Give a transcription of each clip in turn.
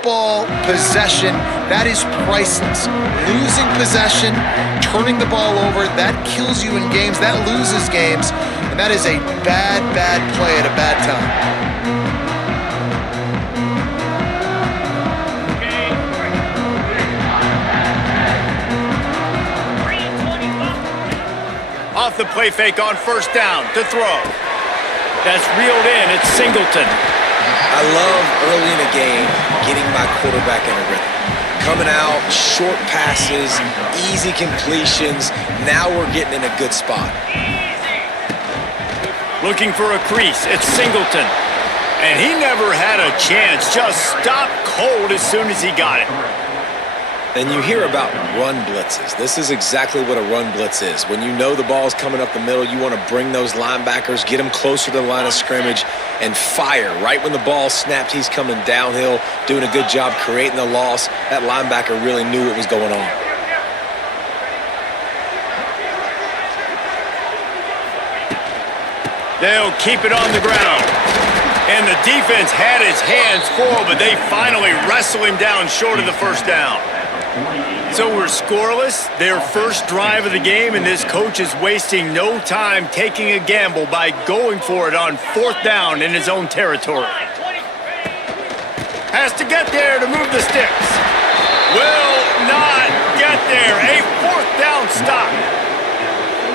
football possession, that is priceless. Losing possession, turning the ball over, that kills you in games, that loses games, and that is a bad, bad play at a bad time. Off the play fake on first down to throw. That's reeled in. It's Singleton. I love early in a game getting my quarterback in a rhythm. Coming out, short passes, easy completions. Now we're getting in a good spot. Looking for a crease. It's Singleton. And he never had a chance. Just stopped cold as soon as he got it. And you hear about run blitzes. This is exactly what a run blitz is. When you know the ball's coming up the middle, you want to bring those linebackers, get them closer to the line of scrimmage, and fire. Right when the ball snapped, he's coming downhill, doing a good job creating the loss. That linebacker really knew what was going on. They'll keep it on the ground. And the defense had his hands full, but they finally wrestle him down short of the first down. So we're scoreless, their first drive of the game, and this coach is wasting no time taking a gamble by going for it on fourth down in his own territory. Has to get there to move the sticks. Will not get there. A fourth down stop.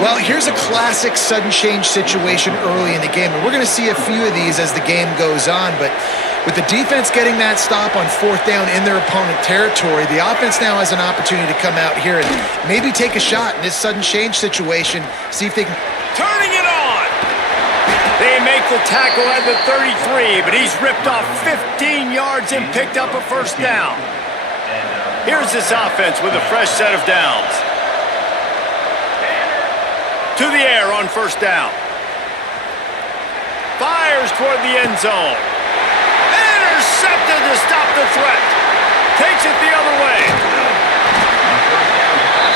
Well, here's a classic sudden change situation early in the game, and we're going to see a few of these as the game goes on, but with the defense getting that stop on fourth down in their opponent territory, the offense now has an opportunity to come out here and maybe take a shot in this sudden change situation, see if they can... Turning it on! They make the tackle at the 33, but he's ripped off 15 yards and picked up a first down. Here's this offense with a fresh set of downs. To the air on first down. Fires toward the end zone. Intercepted to stop the threat. Takes it the other way.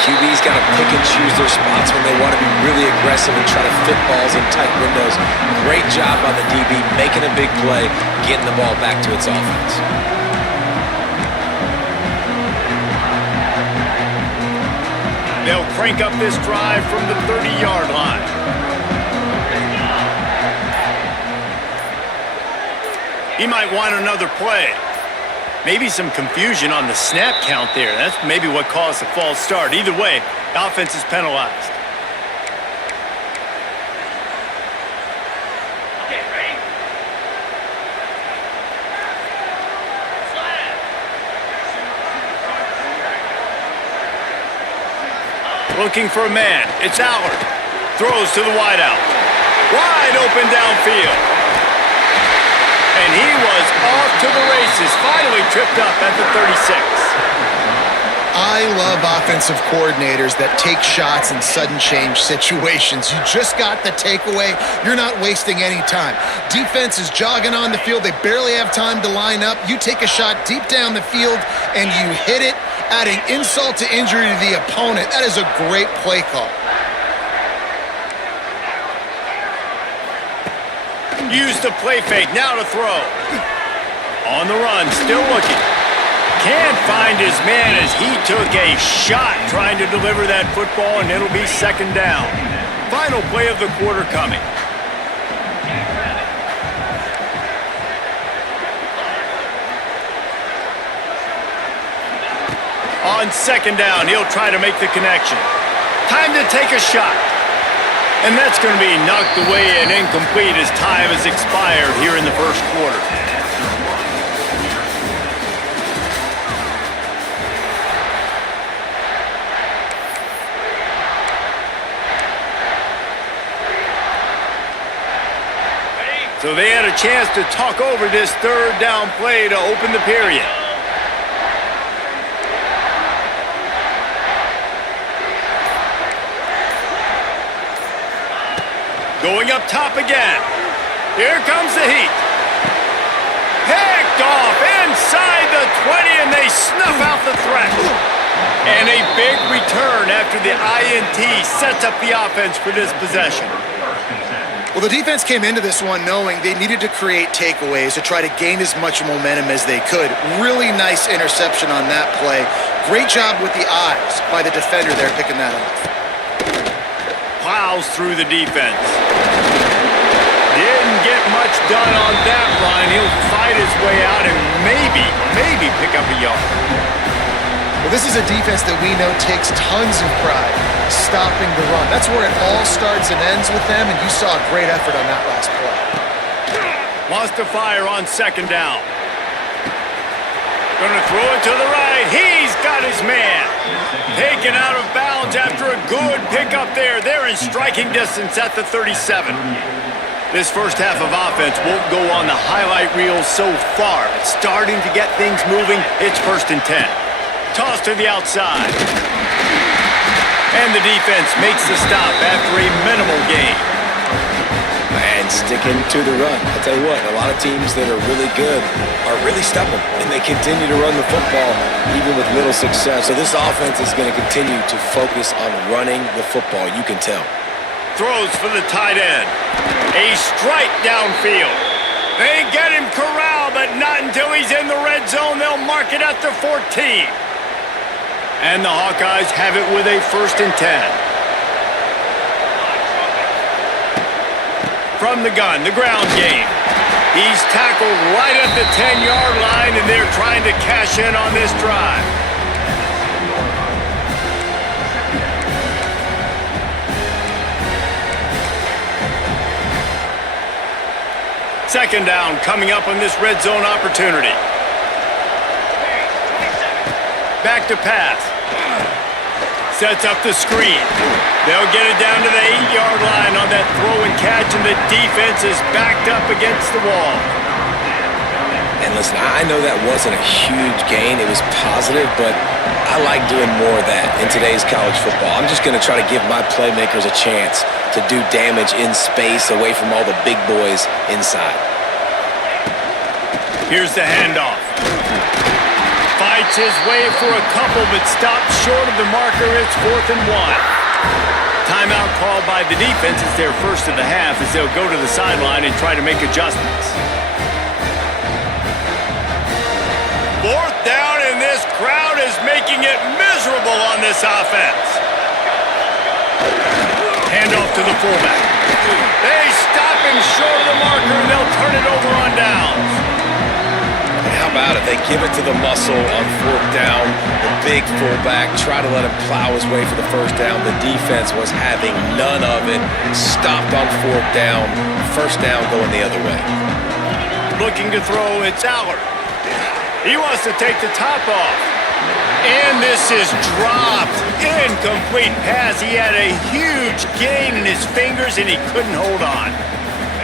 QB's got to pick and choose their spots when they want to be really aggressive and try to fit balls in tight windows. Great job by the DB making a big play, getting the ball back to its offense. They'll crank up this drive from the 30-yard line. He might want another play. Maybe some confusion on the snap count there. That's maybe what caused the false start. Either way, the offense is penalized. Looking for a man. It's Allard. Throws to the wideout. Wide open downfield. And he was off to the races. Finally tripped up at the 36. I love offensive coordinators that take shots in sudden change situations. You just got the takeaway. You're not wasting any time. Defense is jogging on the field. They barely have time to line up. You take a shot deep down the field, and you hit it, adding insult to injury to the opponent. That is a great play call. Used the play fake, now to throw. On the run, still looking. Can't find his man as he took a shot trying to deliver that football, and it'll be second down. Final play of the quarter coming. On second down, he'll try to make the connection. Time to take a shot. And that's going to be knocked away and incomplete as time has expired here in the first quarter. So they had a chance to talk over this third down play to open the period. Going up top again. Here comes the heat. Picked off inside the 20, and they snuff out the threat. And a big return after the INT sets up the offense for this possession. Well, the defense came into this one knowing they needed to create takeaways to try to gain as much momentum as they could. Really nice interception on that play. Great job with the eyes by the defender there picking that up. Plows through the defense. Didn't get much done on that run. He'll fight his way out and maybe pick up a yard. Well, this is a defense that we know takes tons of pride stopping the run. That's where it all starts and ends with them, and you saw a great effort on that last play. Wants to fire on second down. Going to throw it to the right. He's got his man. Taken out of bounds after a good pickup there. They're in striking distance at the 37. This first half of offense won't go on the highlight reel so far. It's starting to get things moving. It's 1st and 10. Toss to the outside. And the defense makes the stop after a minimal gain. And sticking to the run. I'll tell you what, a lot of teams that are really good are really stubborn, and they continue to run the football even with little success. So this offense is going to continue to focus on running the football, you can tell. Throws for the tight end. A strike downfield. They get him corralled, but not until he's in the red zone. They'll mark it at the 14. And the Hawkeyes have it with a 1st and 10. From the gun, the ground game. He's tackled right at the 10-yard line, and they're trying to cash in on this drive. Second down coming up on this red zone opportunity. Back to pass. Sets up the screen. They'll get it down to the 8-yard line on that throw and catch, and the defense is backed up against the wall. And listen, I know that wasn't a huge gain. It was positive, but I like doing more of that in today's college football. I'm just going to try to give my playmakers a chance to do damage in space away from all the big boys inside. Here's the handoff. Fights his way for a couple, but stops short of the marker. It's 4th and 1. Timeout called by the defense is their first of the half as they'll go to the sideline and try to make adjustments. 4th down, and this crowd is making it miserable on this offense. Handoff to the fullback. They stop him short of the marker, and they'll turn it over on downs. How about it? They give it to the muscle on 4th down. The big fullback, try to let him plow his way for the 1st down. The defense was having none of it. Stopped on 4th down. 1st down going the other way. Looking to throw, it's Allard. He wants to take the top off. And this is dropped. Incomplete pass. He had a huge gain in his fingers, and he couldn't hold on.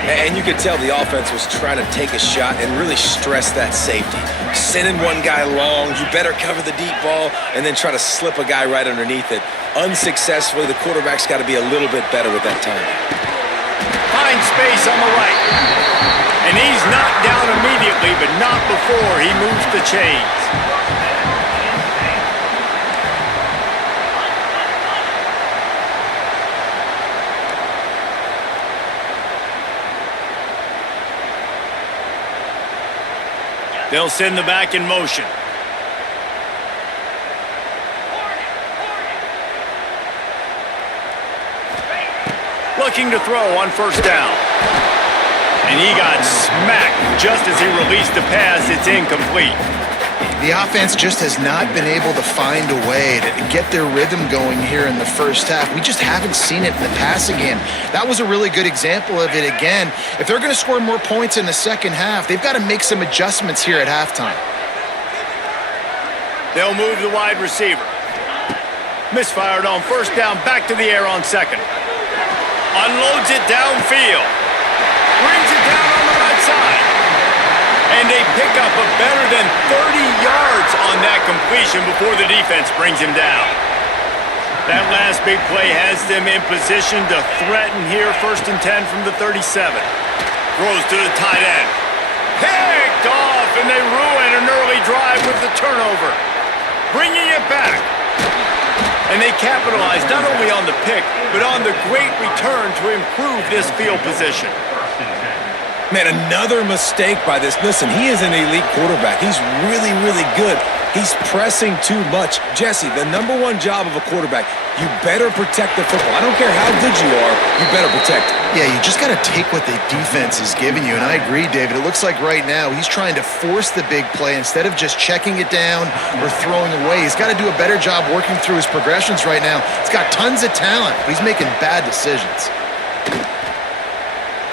And you could tell the offense was trying to take a shot and really stress that safety. Sending one guy long, you better cover the deep ball, and then try to slip a guy right underneath it. Unsuccessfully, the quarterback's got to be a little bit better with that time. Finds space on the right. And he's knocked down immediately, but not before he moves the chains. They'll send the back in motion. Looking to throw on 1st down. And he got smacked just as he released the pass. It's incomplete. The offense just has not been able to find a way to get their rhythm going here in the first half. We just haven't seen it in the passing game. That was a really good example of it again. If they're going to score more points in the second half, they've got to make some adjustments here at halftime. They'll move the wide receiver. Misfired on 1st down, back to the air on 2nd. Unloads it downfield. Brings it down on the right side. And they pick up a better than 30 yards on that completion before the defense brings him down. That last big play has them in position to threaten here. 1st and 10 from the 37. Throws to the tight end. Picked off, and they ruin an early drive with the turnover. Bringing it back. And they capitalized not only on the pick, but on the great return to improve this field position. Man, another mistake by this. Listen, he is an elite quarterback. He's really, really good. He's pressing too much. Jesse, the number one job of a quarterback, you better protect the football. I don't care how good you are, you better protect it. Yeah, you just got to take what the defense is giving you, and I agree, David. It looks like right now he's trying to force the big play instead of just checking it down or throwing away. He's got to do a better job working through his progressions right now. He's got tons of talent, but he's making bad decisions.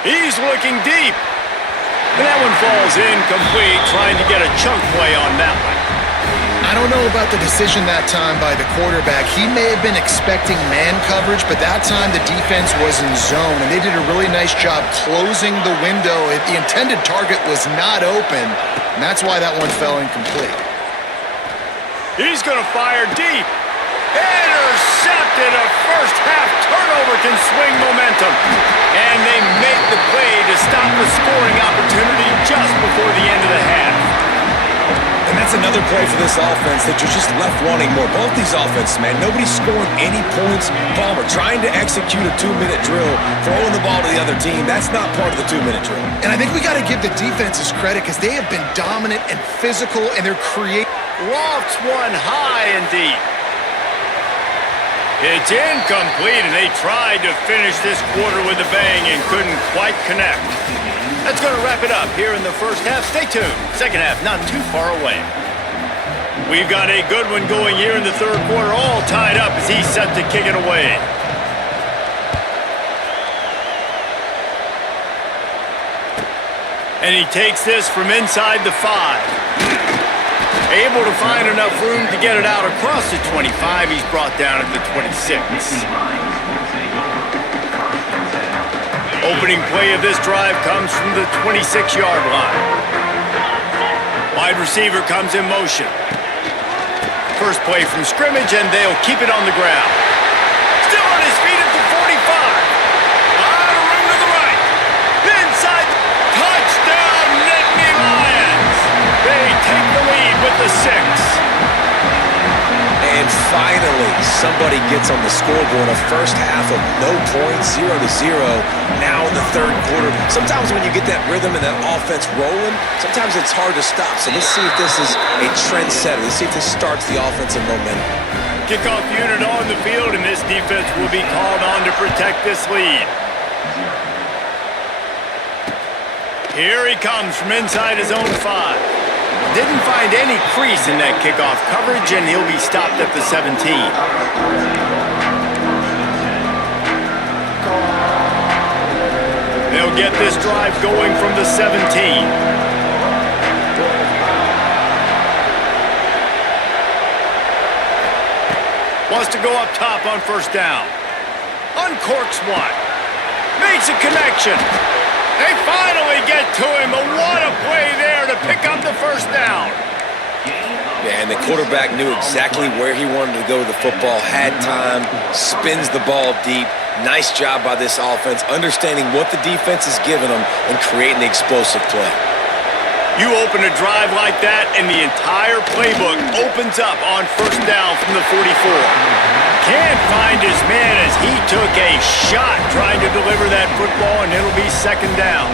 He's looking deep. And that one falls incomplete, trying to get a chunk play on that one. I don't know about the decision that time by the quarterback. He may have been expecting man coverage, but that time the defense was in zone, and they did a really nice job closing the window. The intended target was not open, and that's why that one fell incomplete. He's going to fire deep. Intercepted. A first-half turnover can swing momentum. And they make the play to stop the scoring opportunity just before the end of the half. And that's another play for this offense that you're just left wanting more. Both these offenses, man, nobody's scoring any points. Palmer trying to execute a 2-minute drill, throwing the ball to the other team. That's not part of the 2-minute drill. And I think we got to give the defenses credit because they have been dominant and physical, and they're creating. Lofts one high and deep. It's incomplete, and they tried to finish this quarter with a bang and couldn't quite connect. That's going to wrap it up here in the first half. Stay tuned. Second half not too far away. We've got a good one going here in the third quarter, all tied up as he's set to kick it away. And he takes this from inside the 5. Able to find enough room to get it out across the 25. He's brought down at the 26. Opening play of this drive comes from the 26-yard line. Wide receiver comes in motion. First play from scrimmage, and they'll keep it on the ground. Still on his feet at the 45. Out of room to the right. Inside. Touchdown, Nittany Lions. They take the lead with the 6. And finally, somebody gets on the scoreboard. A first half of no points, 0-0. Now in the third quarter. Sometimes when you get that rhythm and that offense rolling, sometimes it's hard to stop. So let's see if this is a trendsetter. Let's see if this starts the offensive momentum. Kickoff unit on the field, and this defense will be called on to protect this lead. Here he comes from inside his own 5. Didn't find any crease in that kickoff coverage, and he'll be stopped at the 17. They'll get this drive going from the 17. Wants to go up top on first down. Uncorks one. Makes a connection. They finally get to him, but what a play there to pick up the first down. Yeah, and the quarterback knew exactly where he wanted to go with the football, had time, spins the ball deep. Nice job by this offense, understanding what the defense is giving them and creating the explosive play. You open a drive like that, and the entire playbook opens up on first down from the 44. Can't find his man as he took a shot trying to deliver that football, and it'll be second down.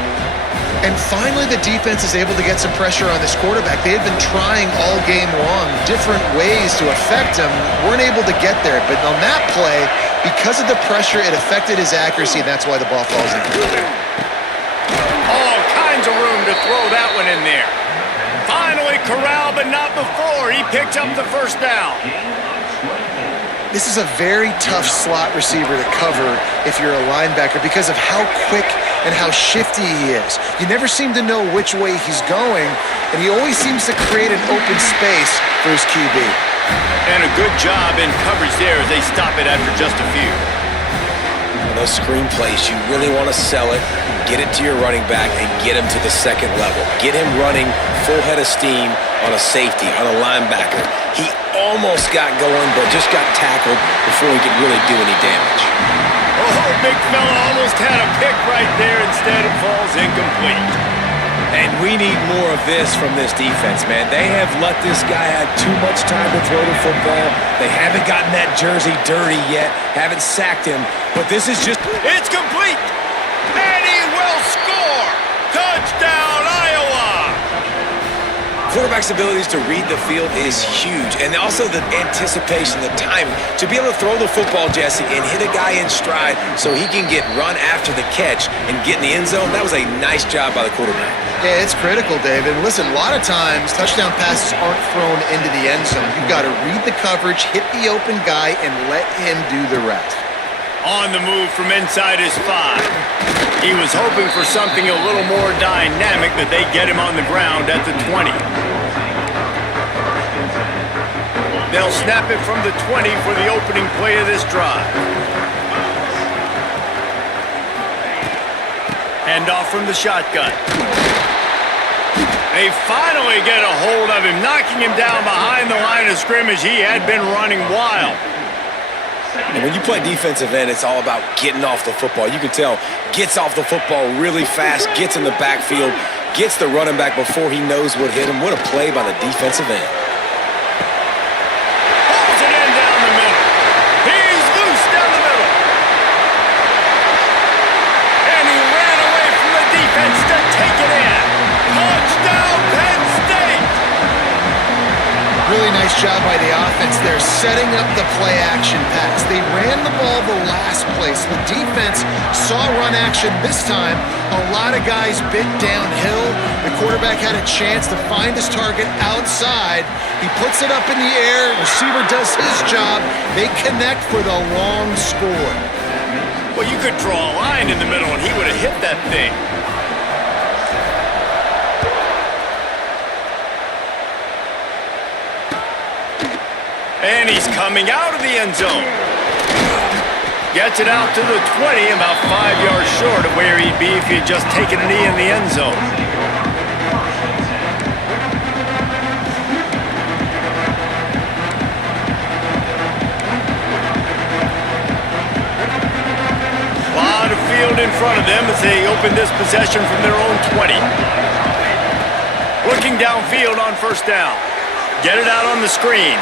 And finally, the defense is able to get some pressure on this quarterback. They had been trying all game long different ways to affect him. Weren't able to get there. But on that play, because of the pressure, it affected his accuracy, and that's why the ball falls in. All kinds of room to throw that one in there. Finally corralled, but not before. He picks up the first down. This is a very tough slot receiver to cover if you're a linebacker because of how quick and how shifty he is. You never seem to know which way he's going, and he always seems to create an open space for his QB. And a good job in coverage there as they stop it after just a few. Those screen plays, you really want to sell it, get it to your running back, and get him to the second level. Get him running full head of steam on a safety, on a linebacker. He almost got going, but just got tackled before he could really do any damage. Oh, big fella almost had a pick right there. Instead, it falls incomplete. And we need more of this from this defense, man. They have let this guy have too much time to throw the football. They haven't gotten that jersey dirty yet, haven't sacked him. But this is just... It's complete! And he will score! Touchdown, Iowa! Quarterback's abilities to read the field is huge. And also the anticipation, the time to be able to throw the football, Jesse, and hit a guy in stride so he can get run after the catch and get in the end zone. That was a nice job by the quarterback. Yeah, it's critical, David. Listen, a lot of times touchdown passes aren't thrown into the end zone. You've got to read the coverage, hit the open guy, and let him do the rest. On the move from inside his 5. He was hoping for something a little more dynamic, that they get him on the ground at the 20. They'll snap it from the 20 for the opening play of this drive. Hand off from the shotgun. They finally get a hold of him, knocking him down behind the line of scrimmage. He had been running wild. And when you play defensive end, it's all about getting off the football. You can tell, gets off the football really fast, gets in the backfield, gets the running back before he knows what hit him. What a play by the defensive end. Pulls it in down the middle. He's loose down the middle. And he ran away from the defense to take it in. Touchdown, Penn State! Really nice job by the offense there, setting up the play-action pass. They ran the ball the last play, so the defense saw run action this time. A lot of guys bit downhill. The quarterback had a chance to find his target outside. He puts it up in the air. Receiver does his job. They connect for the long score. Well, you could draw a line in the middle, and he would have hit that thing. And he's coming out of the end zone. Gets it out to the 20, about 5 yards short of where he'd be if he had just taken a knee in the end zone. A lot of field in front of them as they open this possession from their own 20. Looking downfield on first down. Get it out on the screen.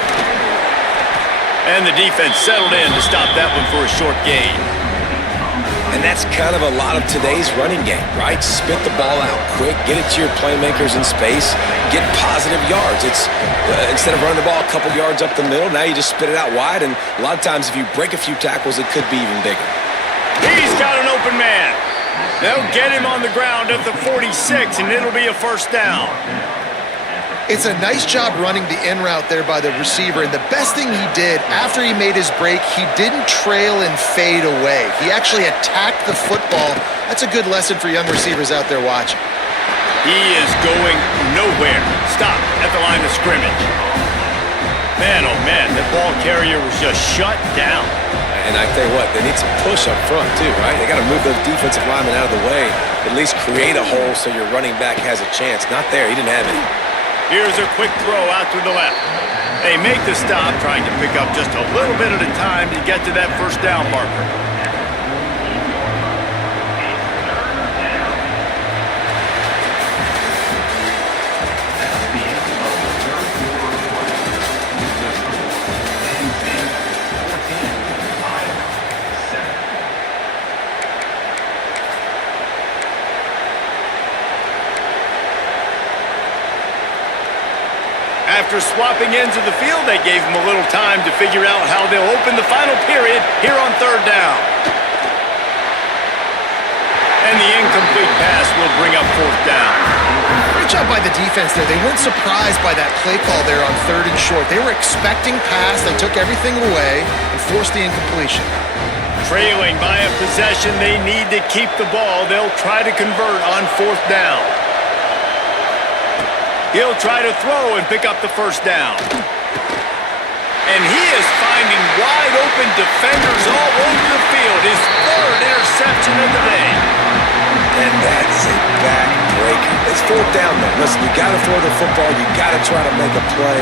And the defense settled in to stop that one for a short gain. And that's kind of a lot of today's running game, right? Spit the ball out quick, get it to your playmakers in space, get positive yards. It's instead of running the ball a couple yards up the middle, now you just spit it out wide, and a lot of times if you break a few tackles, it could be even bigger. He's got an open man. They'll get him on the ground at the 46, and it'll be a first down. It's a nice job running the in route there by the receiver, and the best thing he did after he made his break, he didn't trail and fade away. He actually attacked the football. That's a good lesson for young receivers out there watching. He is going nowhere. Stop at the line of scrimmage. Man, oh man, that ball carrier was just shut down. And I tell you what, they need some push up front too, right? They got to move those defensive linemen out of the way, at least create a hole so your running back has a chance. Not there, he didn't have any. Here's a quick throw out to the left. They make the stop, trying to pick up just a little bit at a time to get to that first down marker. After swapping ends of the field, they gave him a little time to figure out how they'll open the final period here on third down. And the incomplete pass will bring up fourth down. Great job by the defense there. They weren't surprised by that play call there on third and short. They were expecting pass. They took everything away and forced the incompletion. Trailing by a possession, they need to keep the ball. They'll try to convert on fourth down. He'll try to throw and pick up the first down. And he is finding wide open defenders all over the field. His third interception of the day. And that's a backbreaker. It's fourth down, though. Listen, you got to throw the football. You got to try to make a play.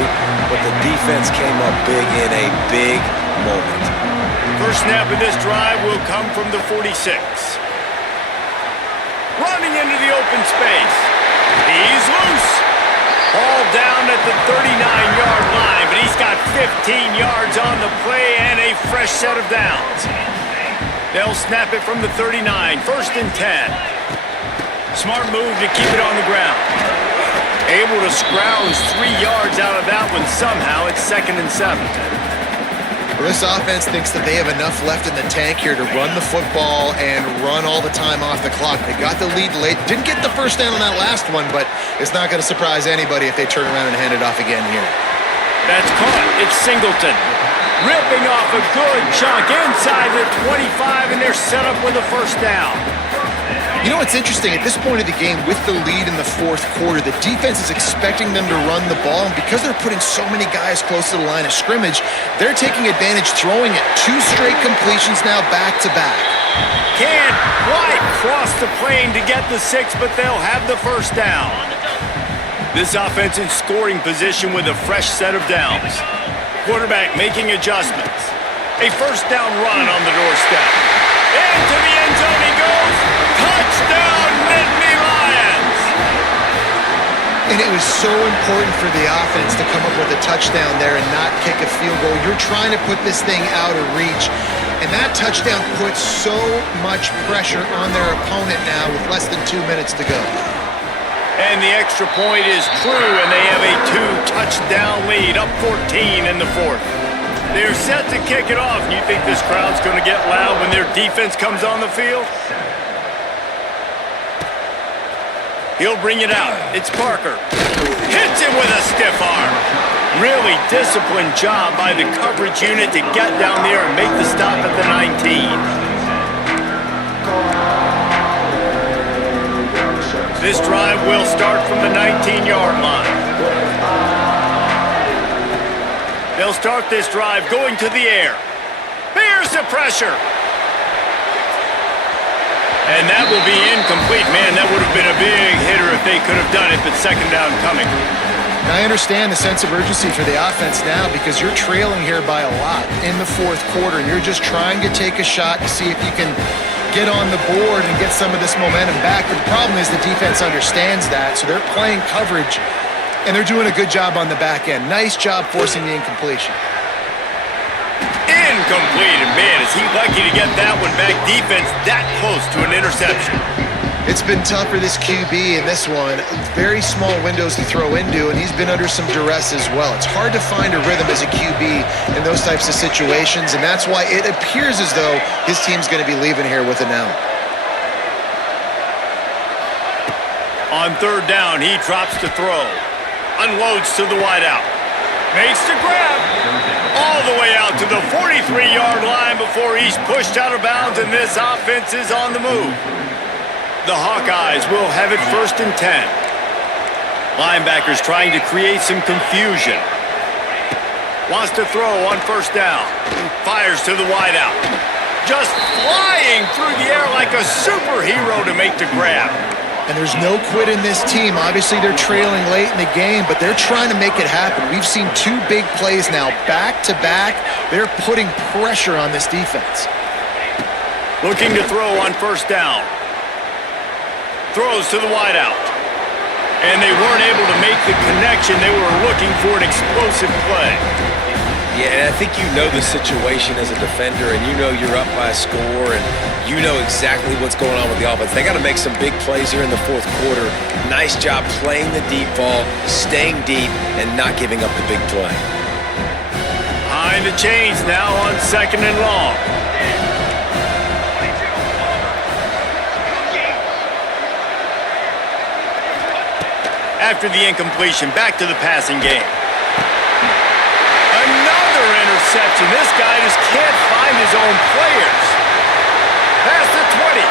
But the defense came up big in a big moment. First snap of this drive will come from the 46. Running into the open space. He's loose. Ball down at the 39-yard line, but he's got 15 yards on the play and a fresh set of downs. They'll snap it from the 39, 1st and 10. Smart move to keep it on the ground. Able to scrounge 3 yards out of that one somehow. It's 2nd and 7. Well, this offense thinks that they have enough left in the tank here to run the football and run all the time off the clock. They got the lead late. Didn't get the first down on that last one, but it's not going to surprise anybody if they turn around and hand it off again here. That's caught. It's Singleton. Ripping off a good chunk inside the 25, and they're set up with a first down. You know what's interesting? At this point of the game, with the lead in the 4th quarter, the defense is expecting them to run the ball, and because they're putting so many guys close to the line of scrimmage, they're taking advantage throwing it. 2 straight completions now back-to-back. Can't quite cross the plane to get the 6, but they'll have the first down. This offense in scoring position with a fresh set of downs. Quarterback making adjustments. A first down run on the doorstep. Into the end zone he goes. Touchdown, Nittany Lions! And it was so important for the offense to come up with a touchdown there and not kick a field goal. You're trying to put this thing out of reach. And that touchdown puts so much pressure on their opponent now with less than 2 minutes to go. And the extra point is true, and they have a 2-touchdown lead, up 14 in the 4th. They're set to kick it off. You think this crowd's going to get loud when their defense comes on the field? He'll bring it out. It's Parker. Hits him with a stiff arm. Really disciplined job by the coverage unit to get down there and make the stop at the 19. This drive will start from the 19-yard line. They'll start this drive going to the air. Here's the pressure. And that will be incomplete. Man, that would have been a big hitter if they could have done it, but 2nd down coming. I understand the sense of urgency for the offense now because you're trailing here by a lot in the 4th quarter. You're just trying to take a shot to see if you can get on the board and get some of this momentum back. But the problem is the defense understands that, so they're playing coverage, and they're doing a good job on the back end. Nice job forcing the incompletion. Incomplete, and man, is he lucky to get that one back. Defense that close to an interception. It's been tough for this QB in this one. Very small windows to throw into, and he's been under some duress as well. It's hard to find a rhythm as a QB in those types of situations, and that's why it appears as though his team's going to be leaving here with an L. On 3rd down, he drops to throw. Unloads to the wideout. Makes the grab. All the way out to the 43-yard line before he's pushed out of bounds, and this offense is on the move. The Hawkeyes will have it 1st and 10. Linebackers trying to create some confusion. Wants to throw on 1st down. Fires to the wideout. Just flying through the air like a superhero to make the grab. And there's no quit in this team. Obviously, they're trailing late in the game, but they're trying to make it happen. We've seen 2 big plays now, back-to-back. They're putting pressure on this defense. Looking to throw on 1st down. Throws to the wideout. And they weren't able to make the connection. They were looking for an explosive play. Yeah, and I think you know the situation as a defender, and you know you're up by a score, and you know exactly what's going on with the offense. They got to make some big plays here in the 4th quarter. Nice job playing the deep ball, staying deep, and not giving up the big play. Behind the chains now on 2nd and long. After the incompletion, back to the passing game. Another interception. This guy just can't find his own players. Past the 20.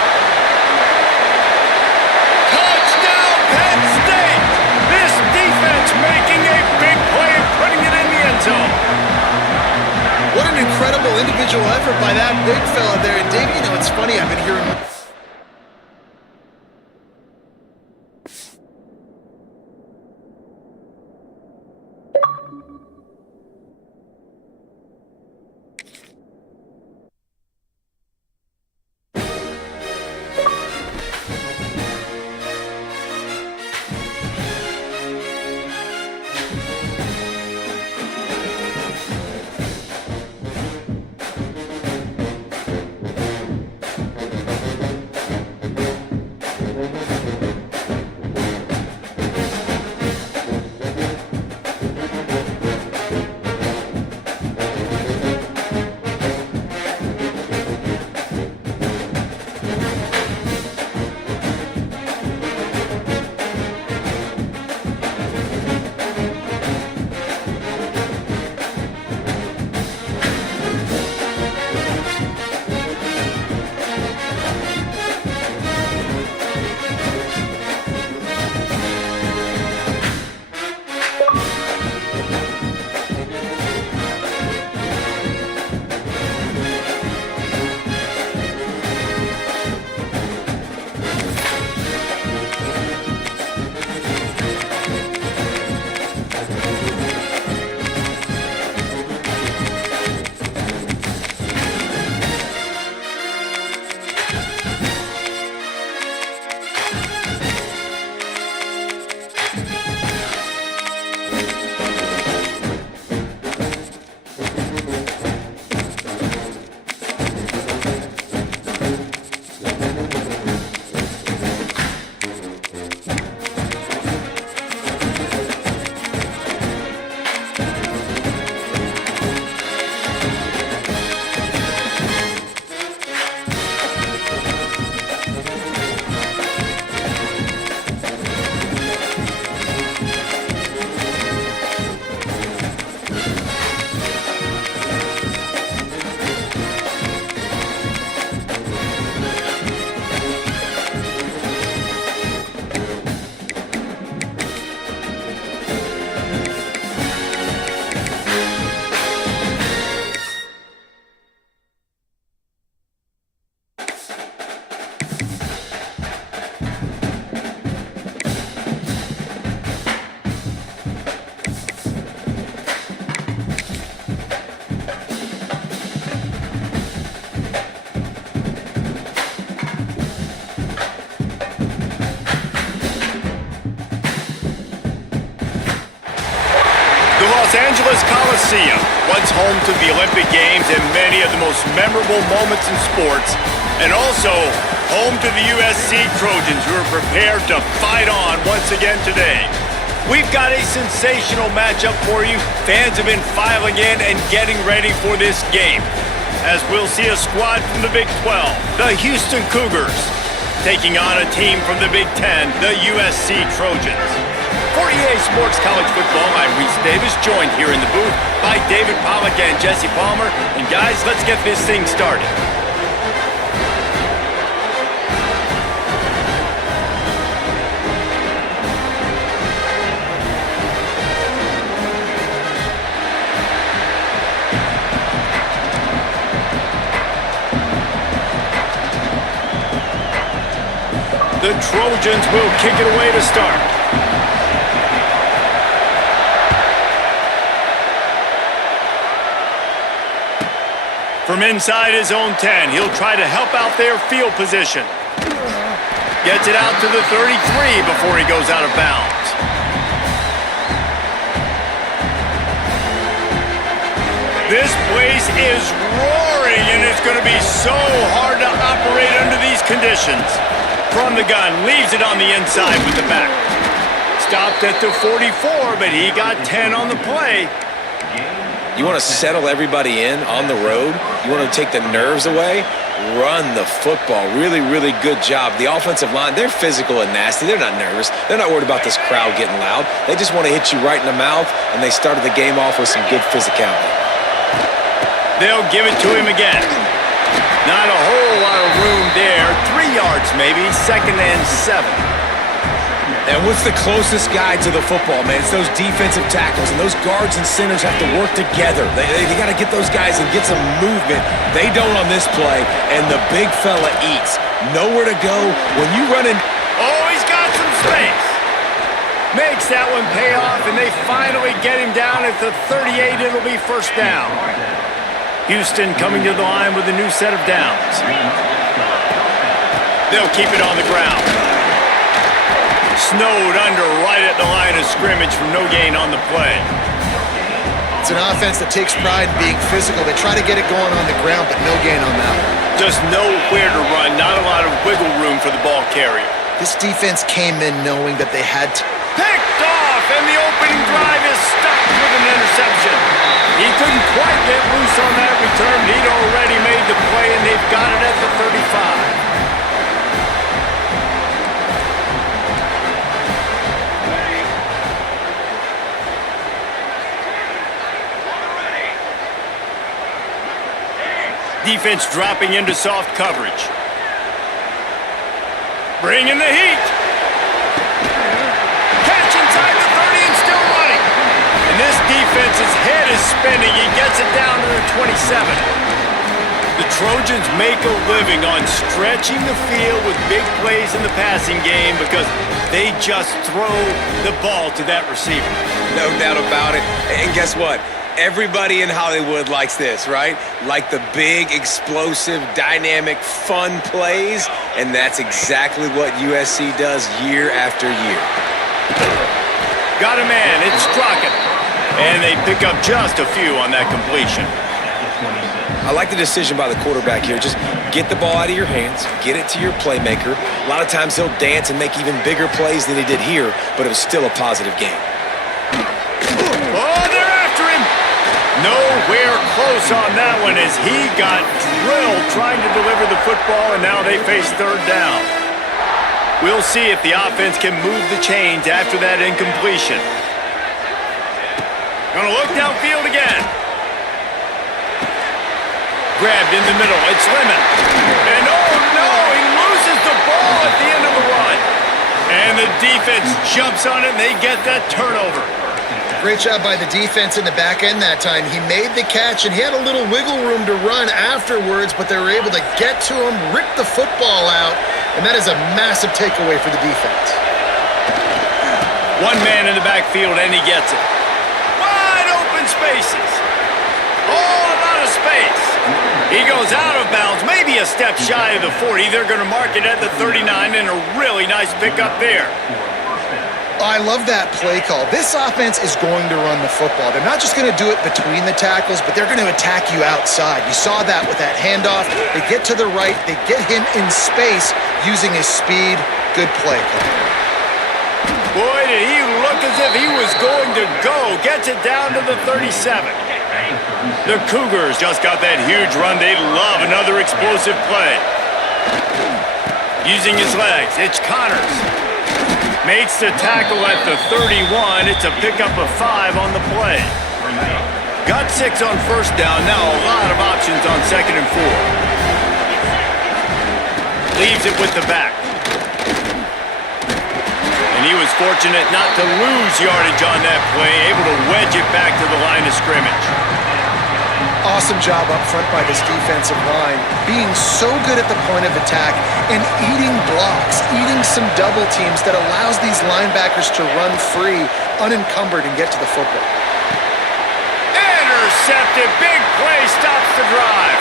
Touchdown, Penn State. This defense making a big play and putting it in the end zone. What an incredible individual effort by that big fella there. And Dave, you know, it's funny, I've been hearing... Angeles Coliseum, once home to the Olympic Games and many of the most memorable moments in sports, and also home to the USC Trojans, who are prepared to fight on once again today. We've got a sensational matchup for you. Fans have been filing in and getting ready for this game, as we'll see a squad from the Big 12, the Houston Cougars, taking on a team from the Big 10, the USC Trojans. For EA Sports College Football, I'm Reese Davis, joined here in the booth by David Pollack and Jesse Palmer. And guys, let's get this thing started. The Trojans will kick it away to start. From inside his own 10, he'll try to help out their field position. Gets it out to the 33 before he goes out of bounds. This place is roaring, and it's going to be so hard to operate under these conditions. From the gun, leaves it on the inside with the back. Stopped at the 44, but he got 10 on the play. You want to settle everybody in on the road? You want to take the nerves away? Run the football. Really, really good job. The offensive line, they're physical and nasty. They're not nervous. They're not worried about this crowd getting loud. They just want to hit you right in the mouth, and they started the game off with some good physicality. They'll give it to him again. Not a whole lot of room there. 3 yards maybe, 2nd and 7. And what's the closest guy to the football, man? It's those defensive tackles, and those guards and centers have to work together. They got to get those guys and get some movement. They don't on this play, and the big fella eats. Nowhere to go. When you run in... Oh, he's got some space. Makes that one pay off, and they finally get him down at the 38. It'll be first down. Houston coming to the line with a new set of downs. They'll keep it on the ground. Snowed under right at the line of scrimmage from no gain on the play. It's an offense that takes pride in being physical. They try to get it going on the ground, but no gain on that one. Just nowhere to run, not a lot of wiggle room for the ball carrier. This defense came in knowing that they had to... Picked off, and the opening drive is stopped with an interception. He couldn't quite get loose on that return. He'd already made the play, and they've got it at the 35. Defense dropping into soft coverage. Bringing the heat. Catch inside the 30 and still running. And this defense's head is spinning. He gets it down to the 27. The Trojans make a living on stretching the field with big plays in the passing game because they just throw the ball to that receiver. No doubt about it. And guess what? Everybody in Hollywood likes this, right? Like the big, explosive, dynamic, fun plays, and that's exactly what USC does year after year. Got a man, it's Strachan, and they pick up just a few on that completion. I like the decision by the quarterback here. Just get the ball out of your hands, get it to your playmaker. A lot of times he'll dance and make even bigger plays than he did here, but it was still a positive game. Oh, they're after him! Nowhere close on that one as he got drilled trying to deliver the football, and now they face third down. We'll see if the offense can move the chains after that incompletion. Gonna look downfield again. Grabbed in the middle, it's Lemon. And oh no, he loses the ball at the end of the run. And the defense jumps on it and they get that turnover. Great job by the defense in the back end that time. He made the catch, and he had a little wiggle room to run afterwards, but they were able to get to him, rip the football out, and that is a massive takeaway for the defense. One man in the backfield, and he gets it. Wide open spaces. Oh, a lot of space. He goes out of bounds, maybe a step shy of the 40. They're going to mark it at the 39, and a really nice pickup there. I love that play call. This offense is going to run the football. They're not just going to do it between the tackles, but they're going to attack you outside. You saw that with that handoff. They get to the right. They get him in space using his speed. Good play call. Boy, did he look as if he was going to go. Gets it down to the 37. The Cougars just got that huge run. They love another explosive play. Using his legs, it's Connors. Makes the tackle at the 31. It's a pickup of 5 on the play. Got 6 on first down. Now a lot of options on 2nd and 4. Leaves it with the back. And he was fortunate not to lose yardage on that play. Able to wedge it back to the line of scrimmage. Awesome job up front by this defensive line, being so good at the point of attack and eating blocks, eating some double teams that allows these linebackers to run free, unencumbered, and get to the football. Intercepted. Big play stops the drive.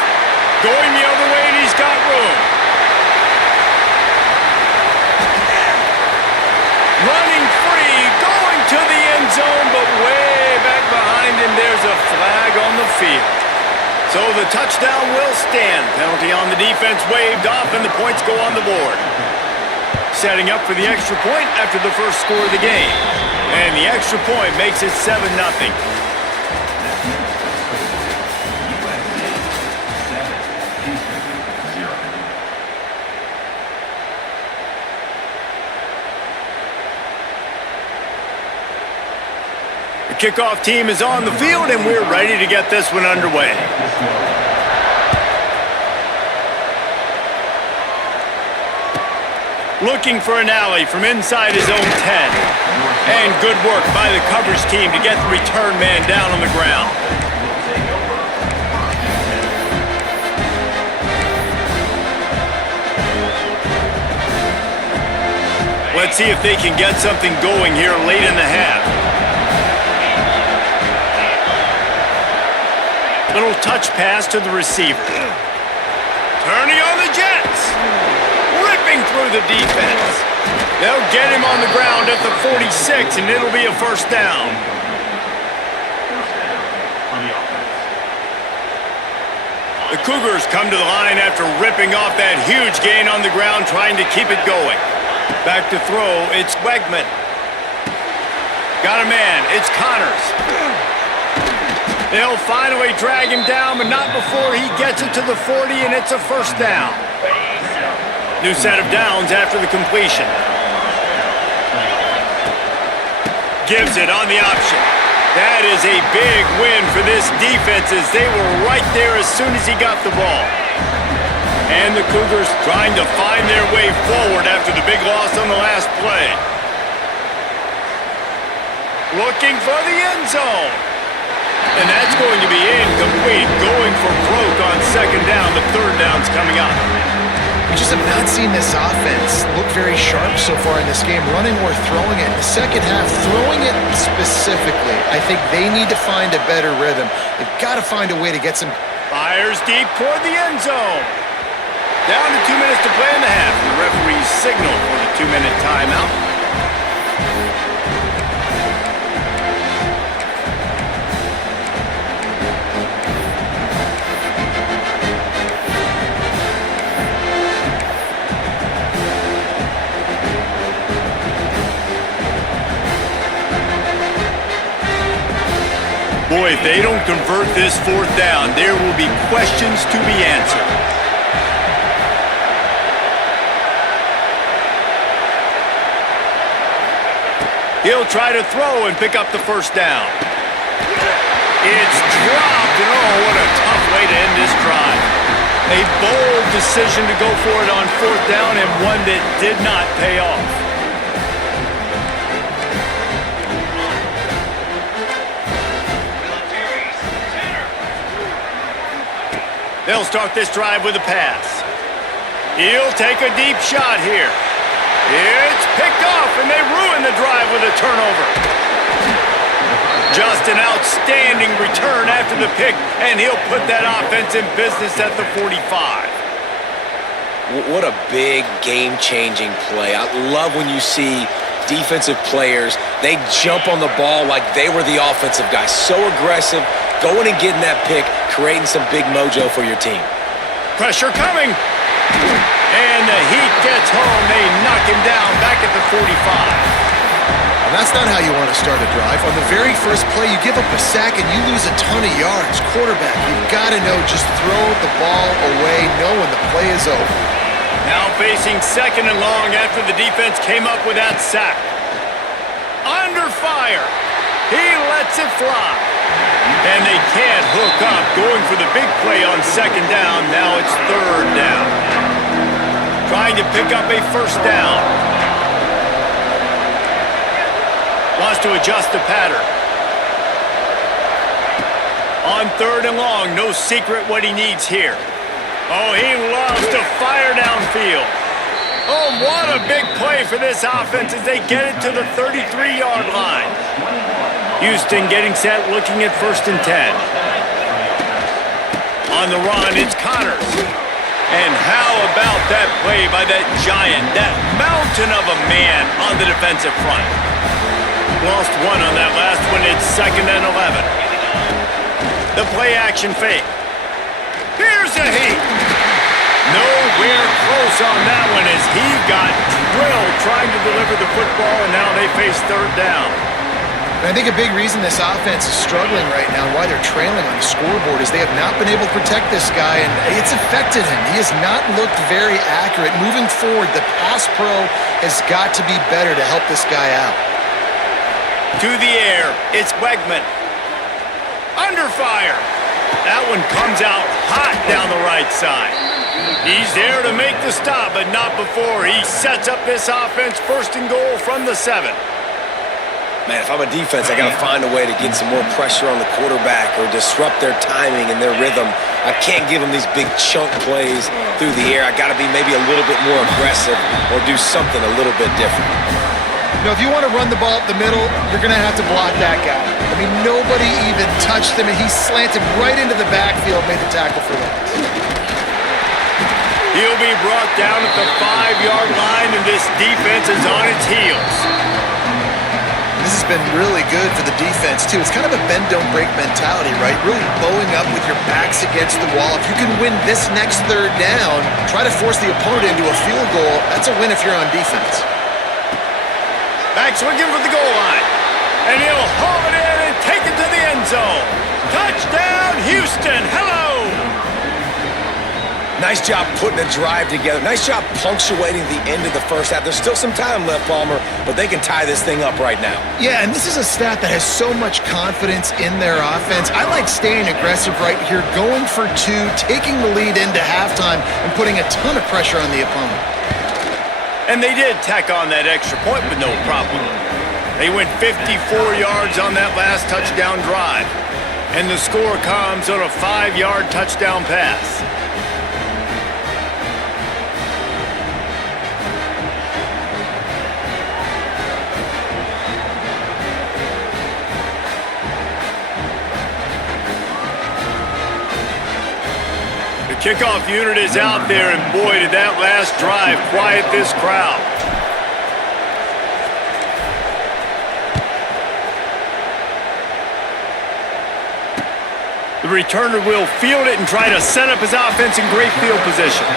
Going the other way, and he's got room. Running free, going to the end zone, but way back behind him, there's a flag on the field. So the touchdown will stand. Penalty on the defense waved off, and the points go on the board. Setting up for the extra point after the first score of the game. And the extra point makes it 7-0. The kickoff team is on the field, and we're ready to get this one underway. Looking for an alley from inside his own 10. And good work by the coverage team to get the return man down on the ground. Let's see if they can get something going here late in the half. Little touch pass to the receiver. Turning on the Jets. Ripping through the defense. They'll get him on the ground at the 46, and it'll be a first down. The Cougars come to the line after ripping off that huge gain on the ground, trying to keep it going. Back to throw, it's Wegman. Got a man, it's Connors. They'll finally drag him down, but not before he gets it to the 40, and it's a first down. New set of downs after the completion. Gives it on the option. That is a big win for this defense, as they were right there as soon as he got the ball. And the Cougars trying to find their way forward after the big loss on the last play. Looking for the end zone. And that's going to be incomplete. Going for broke on second down. The third down's coming up. We just have not seen this offense look very sharp so far in this game, running or throwing it. In the second half, throwing it specifically, I think they need to find a better rhythm. They've got to find a way to get some... Fires deep toward the end zone. Down to 2 minutes to play in the half. The referee's signal for the 2-minute timeout. Boy, if they don't convert this fourth down, there will be questions to be answered. He'll try to throw and pick up the first down. It's dropped, and oh, what a tough way to end this drive. A bold decision to go for it on fourth down, and one that did not pay off. They'll start this drive with a pass. He'll take a deep shot here. It's picked off, and they ruin the drive with a turnover. Just an outstanding return after the pick, and he'll put that offense in business at the 45. What a big game-changing play. I love when you see defensive players. They jump on the ball like they were the offensive guys. So aggressive, going and getting that pick, creating some big mojo for your team. Pressure coming. And the Heat gets home. They knock him down back at the 45. That's not how you want to start a drive. On the very first play, you give up a sack and you lose a ton of yards. Quarterback, you've got to know, just throw the ball away, know when the play is over. Now facing second and long after the defense came up with that sack. Under fire. He lets it fly. And they can't hook up. Going for the big play on second down. Now it's third down. Trying to pick up a first down. Wants to adjust the pattern. On third and long, no secret what he needs here. Oh, he loves to fire downfield. Oh, what a big play for this offense as they get it to the 33-yard line. Houston getting set, looking at 1st and 10. On the run, it's Connors. And how about that play by that giant, that mountain of a man on the defensive front? Lost one on that last one. It's 2nd and 11. The play action fake. Here's a Heat. Nowhere close on that one as he got drilled trying to deliver the football, and now they face third down. And I think a big reason this offense is struggling right now, why they're trailing on the scoreboard, is they have not been able to protect this guy, and it's affected him. He has not looked very accurate. Moving forward, the pass pro has got to be better to help this guy out. To the air, it's Wegman. Under fire. That one comes out hot down the right side. He's there to make the stop, but not before. He sets up this offense 1st and goal from the 7. Man, if I'm a defense, I got to find a way to get some more pressure on the quarterback or disrupt their timing and their rhythm. I can't give them these big chunk plays through the air. I got to be maybe a little bit more aggressive or do something a little bit different. You know, if you want to run the ball up the middle, you're going to have to block that guy. I mean, nobody even touched him, and he slanted right into the backfield, made the tackle for loss. He'll be brought down at the 5-yard line, and this defense is on its heels. This has been really good for the defense, too. It's kind of a bend-don't-break mentality, right? Really bowing up with your backs against the wall. If you can win this next third down, try to force the opponent into a field goal, that's a win if you're on defense. Back swinging for the goal line. And he'll haul it in and take it to the end zone. Touchdown, Houston. Hello. Nice job putting a drive together. Nice job punctuating the end of the first half. There's still some time left, Palmer, but they can tie this thing up right now. Yeah, and this is a staff that has so much confidence in their offense. I like staying aggressive right here, going for 2, taking the lead into halftime, and putting a ton of pressure on the opponent. And they did tack on that extra point with no problem. They went 54 yards on that last touchdown drive. And the score comes on a 5-yard touchdown pass. Kickoff unit is out there, and boy, did that last drive quiet this crowd. The returner will field it and try to set up his offense in great field position.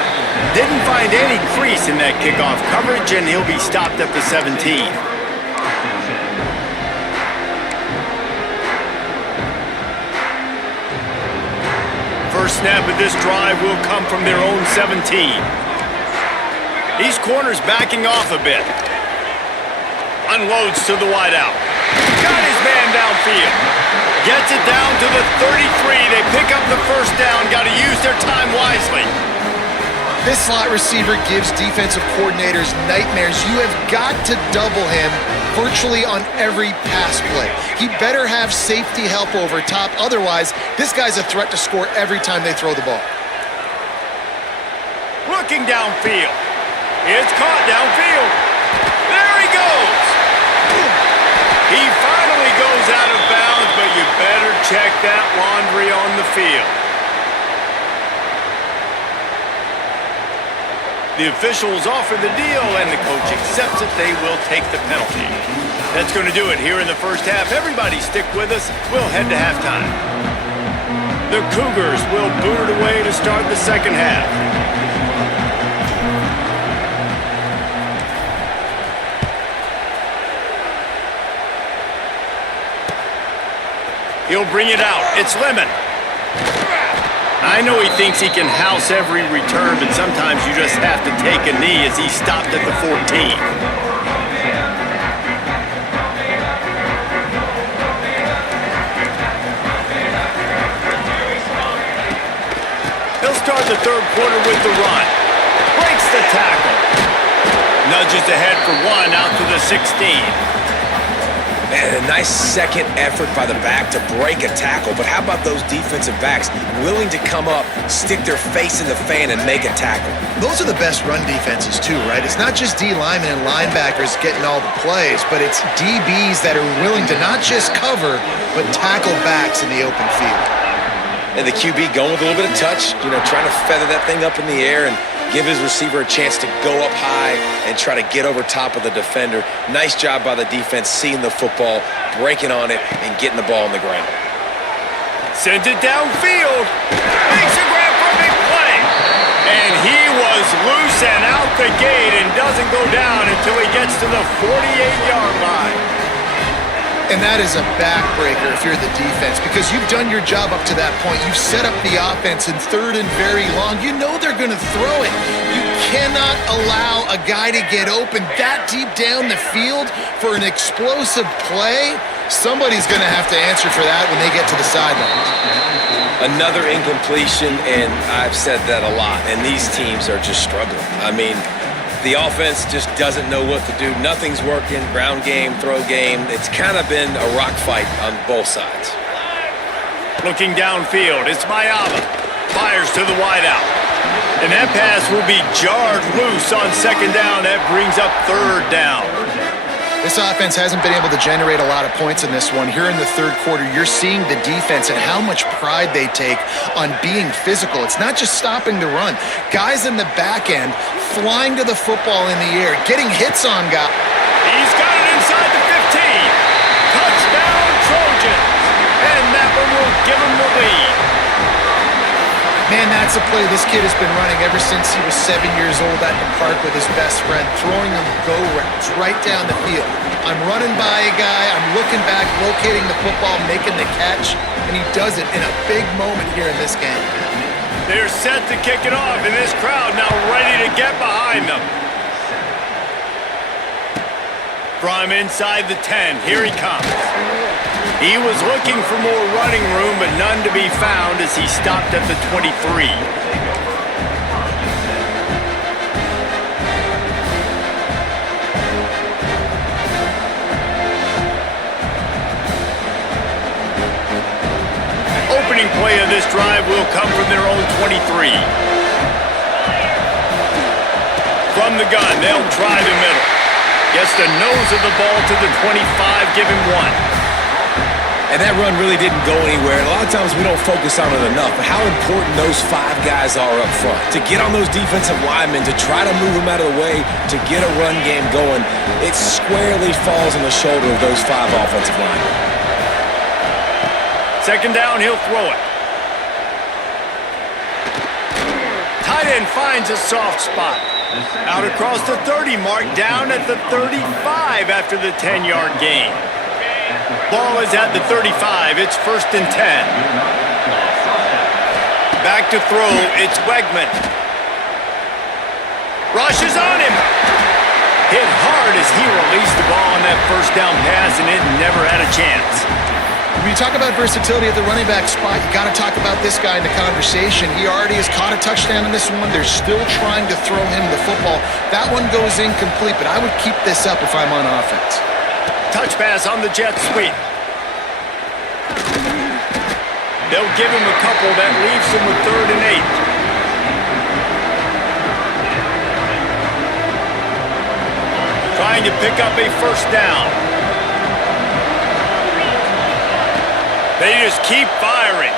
Didn't find any crease in that kickoff coverage, and he'll be stopped at the 17. First snap of this drive will come from their own 17. These corners backing off a bit. Unloads to the wideout. Got his man downfield. Gets it down to the 33. They pick up the first down. Got to use their time wisely. This slot receiver gives defensive coordinators nightmares. You have got to double him virtually on every pass play. He better have safety help over top. Otherwise, this guy's a threat to score every time they throw the ball. Looking downfield. It's caught downfield. There he goes. He finally goes out of bounds, but you better check that laundry on the field. The officials offer the deal, and the coach accepts it. They will take the penalty. That's going to do it here in the first half. Everybody stick with us. We'll head to halftime. The Cougars will boot it away to start the second half. He'll bring it out. It's Lemon. I know he thinks he can house every return, but sometimes you just have to take a knee as he stopped at the 14. He'll start the third quarter with the run. Breaks the tackle. Nudges ahead for one out to the 16. Man, a nice second effort by the back to break a tackle, but how about those defensive backs willing to come up, stick their face in the fan, and make a tackle? Those are the best run defenses too, right? It's not just D linemen and linebackers getting all the plays, but it's DBs that are willing to not just cover, but tackle backs in the open field. And the QB going with a little bit of touch, trying to feather that thing up in the air and give his receiver a chance to go up high and try to get over top of the defender. Nice job by the defense seeing the football, breaking on it, and getting the ball on the ground. Sends it downfield. Makes a grab for a big play. And he was loose and out the gate and doesn't go down until he gets to the 48-yard line. And that is a backbreaker if you're the defense, because you've done your job up to that point. You've set up the offense in third and very long. You know they're going to throw it. You cannot allow a guy to get open that deep down the field for an explosive play. Somebody's going to have to answer for that when they get to the sidelines. Another incompletion, and I've said that a lot, and these teams are just struggling. I mean, the offense just doesn't know what to do. Nothing's working. Ground game, throw game. It's kind of been a rock fight on both sides. Looking downfield, it's Mayava. Fires to the wideout. And that pass will be jarred loose on second down. That brings up third down. This offense hasn't been able to generate a lot of points in this one. Here in the third quarter, you're seeing the defense and how much pride they take on being physical. It's not just stopping the run. Guys in the back end flying to the football in the air, getting hits on guys. He's got it inside the 15. Touchdown, Trojans. And that one will give him the lead. Man, that's a play this kid has been running ever since he was 7 years old at the park with his best friend, throwing him go routes right down the field. I'm running by a guy, I'm looking back, locating the football, making the catch, and he does it in a big moment here in this game. They're set to kick it off, and this crowd now ready to get behind them. From inside the 10, here he comes. He was looking for more running room, but none to be found as he stopped at the 23. Opening play of this drive will come from their own 23. From the gun, they'll try the middle. Gets the nose of the ball to the 25, give him one. And that run really didn't go anywhere. And a lot of times we don't focus on it enough, but how important those five guys are up front. To get on those defensive linemen, to try to move them out of the way, to get a run game going, it squarely falls on the shoulder of those five offensive linemen. Second down, he'll throw it. Tight end finds a soft spot. Out across the 30 mark, down at the 35 after the 10-yard gain. Ball is at the 35. It's 1st and 10. Back to throw. It's Wegman. Rushes on him. Hit hard as he released the ball on that first down pass, and it never had a chance. When you talk about versatility at the running back spot, you got to talk about this guy in the conversation. He already has caught a touchdown in this one. They're still trying to throw him the football. That one goes incomplete, but I would keep this up if I'm on offense. Touch pass on the jet sweep. They'll give him a couple. That leaves him with 3rd and 8. Trying to pick up a first down. They just keep firing.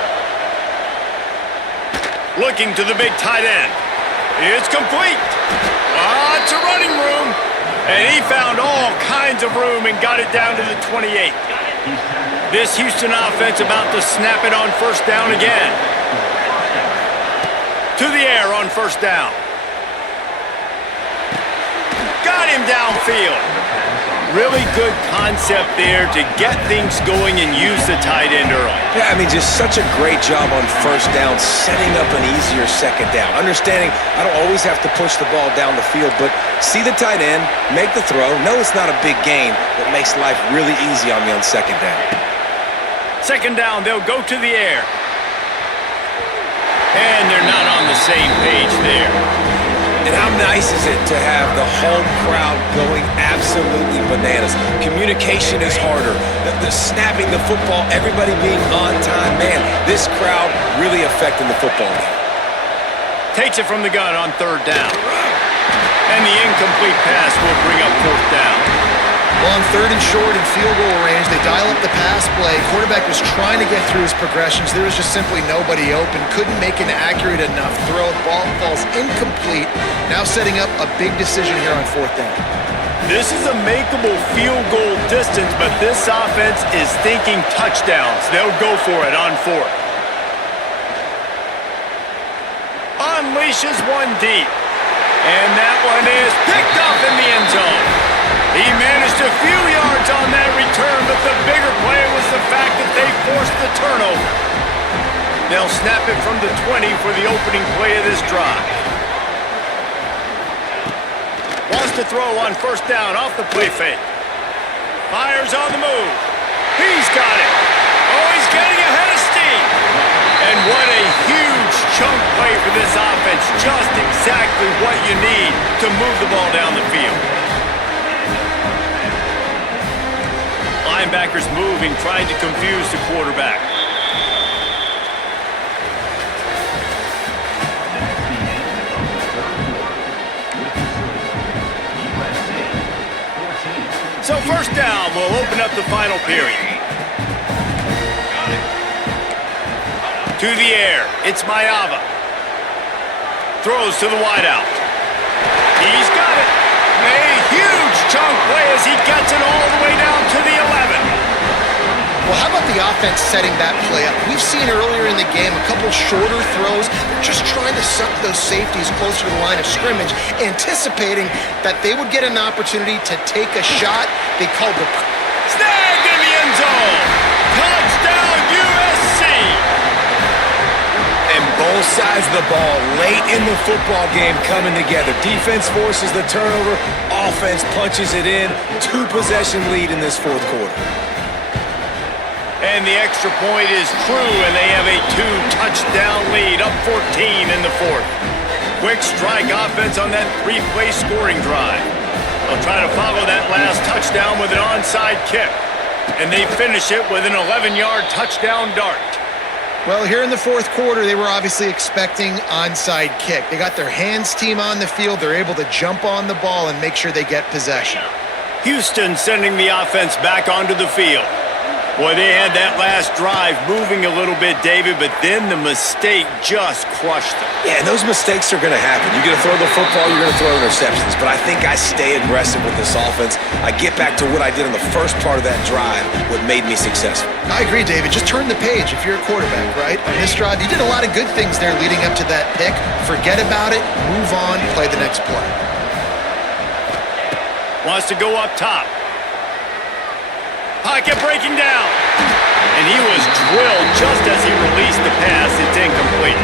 Looking to the big tight end. It's complete. Lots of running room. And he found all kinds of room and got it down to the 28. This Houston offense about to snap it on first down again. To the air on first down. Got him downfield. Really good concept there to get things going and use the tight end early. Yeah, I mean, just such a great job on first down, setting up an easier second down. Understanding I don't always have to push the ball down the field, but see the tight end, make the throw. No, it's not a big gain, but makes life really easy on me on second down. Second down, they'll go to the air. And they're not on the same page there. And how nice is it to have the home crowd going absolutely bananas? Communication is harder. The snapping the football, everybody being on time. Man, this crowd really affecting the football game. Takes it from the gun on third down. And the incomplete pass will bring up fourth down. Well, on third and short and field goal range, they dial up the pass play. Quarterback was trying to get through his progressions. There was just simply nobody open. Couldn't make an accurate enough throw. The ball falls incomplete. Now setting up a big decision here on fourth down. This is a makeable field goal distance, but this offense is thinking touchdowns. They'll go for it on fourth. Unleashes one deep. And that one is picked up in the end zone. He managed a few yards on that return, but the bigger play was the fact that they forced the turnover. They'll snap it from the 20 for the opening play of this drive. Wants to throw on first down off the play fake. Fires on the move. He's got it. Oh, he's getting ahead of steam. And what a huge chunk play for this offense. Just exactly what you need to move the ball down the field. Linebackers moving, trying to confuse the quarterback. So first down will open up the final period. To the air, it's Ncaa. Throws to the wideout. He's got it. A huge chunk play as he gets it all the way down to the 11. Well, how about the offense setting that play up? We've seen earlier in the game a couple shorter throws. They're just trying to suck those safeties closer to the line of scrimmage, anticipating that they would get an opportunity to take a shot. They called the snagged in the end zone. Touchdown USC. And both sides of the ball late in the football game coming together. Defense forces the turnover. Offense punches it in. 2-possession lead in this fourth quarter. And the extra point is true, and they have a 2-touchdown lead, up 14 in the fourth. Quick strike offense on that 3-play scoring drive. They'll try to follow that last touchdown with an onside kick. And they finish it with an 11-yard touchdown dart. Well, here in the fourth quarter, they were obviously expecting onside kick. They got their hands team on the field. They're able to jump on the ball and make sure they get possession. Houston sending the offense back onto the field. Boy, they had that last drive moving a little bit, David, but then the mistake just crushed them. Yeah, and those mistakes are going to happen. You're going to throw the football, you're going to throw interceptions, but I think I stay aggressive with this offense. I get back to what I did in the first part of that drive, what made me successful. I agree, David. Just turn the page if you're a quarterback, right? On this drive, you did a lot of good things there leading up to that pick. Forget about it, move on, play the next play. Wants to go up top. Pocket breaking down. And he was drilled just as he released the pass. It's incomplete.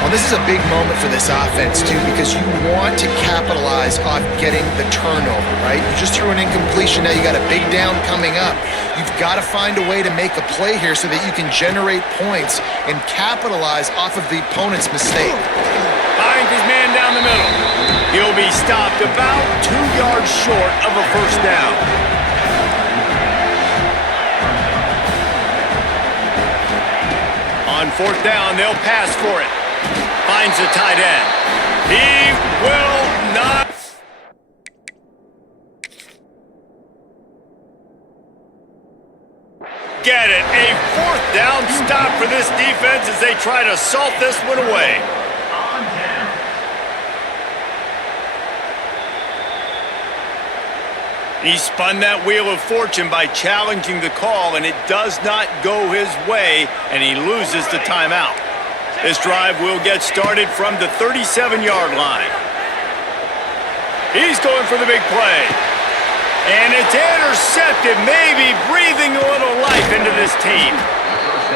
Well, this is a big moment for this offense, too, because you want to capitalize on getting the turnover, right? You just threw an incompletion. Now you got a big down coming up. You've got to find a way to make a play here so that you can generate points and capitalize off of the opponent's mistake. Finds his man down the middle. He'll be stopped about 2 yards short of a first down. On fourth down, they'll pass for it. Finds the tight end. He will not. Get it. A fourth down stop for this defense as they try to salt this one away. He spun that wheel of fortune by challenging the call, and it does not go his way, and he loses the timeout. This drive will get started from the 37-yard line. He's going for the big play. And it's intercepted, maybe breathing a little life into this team.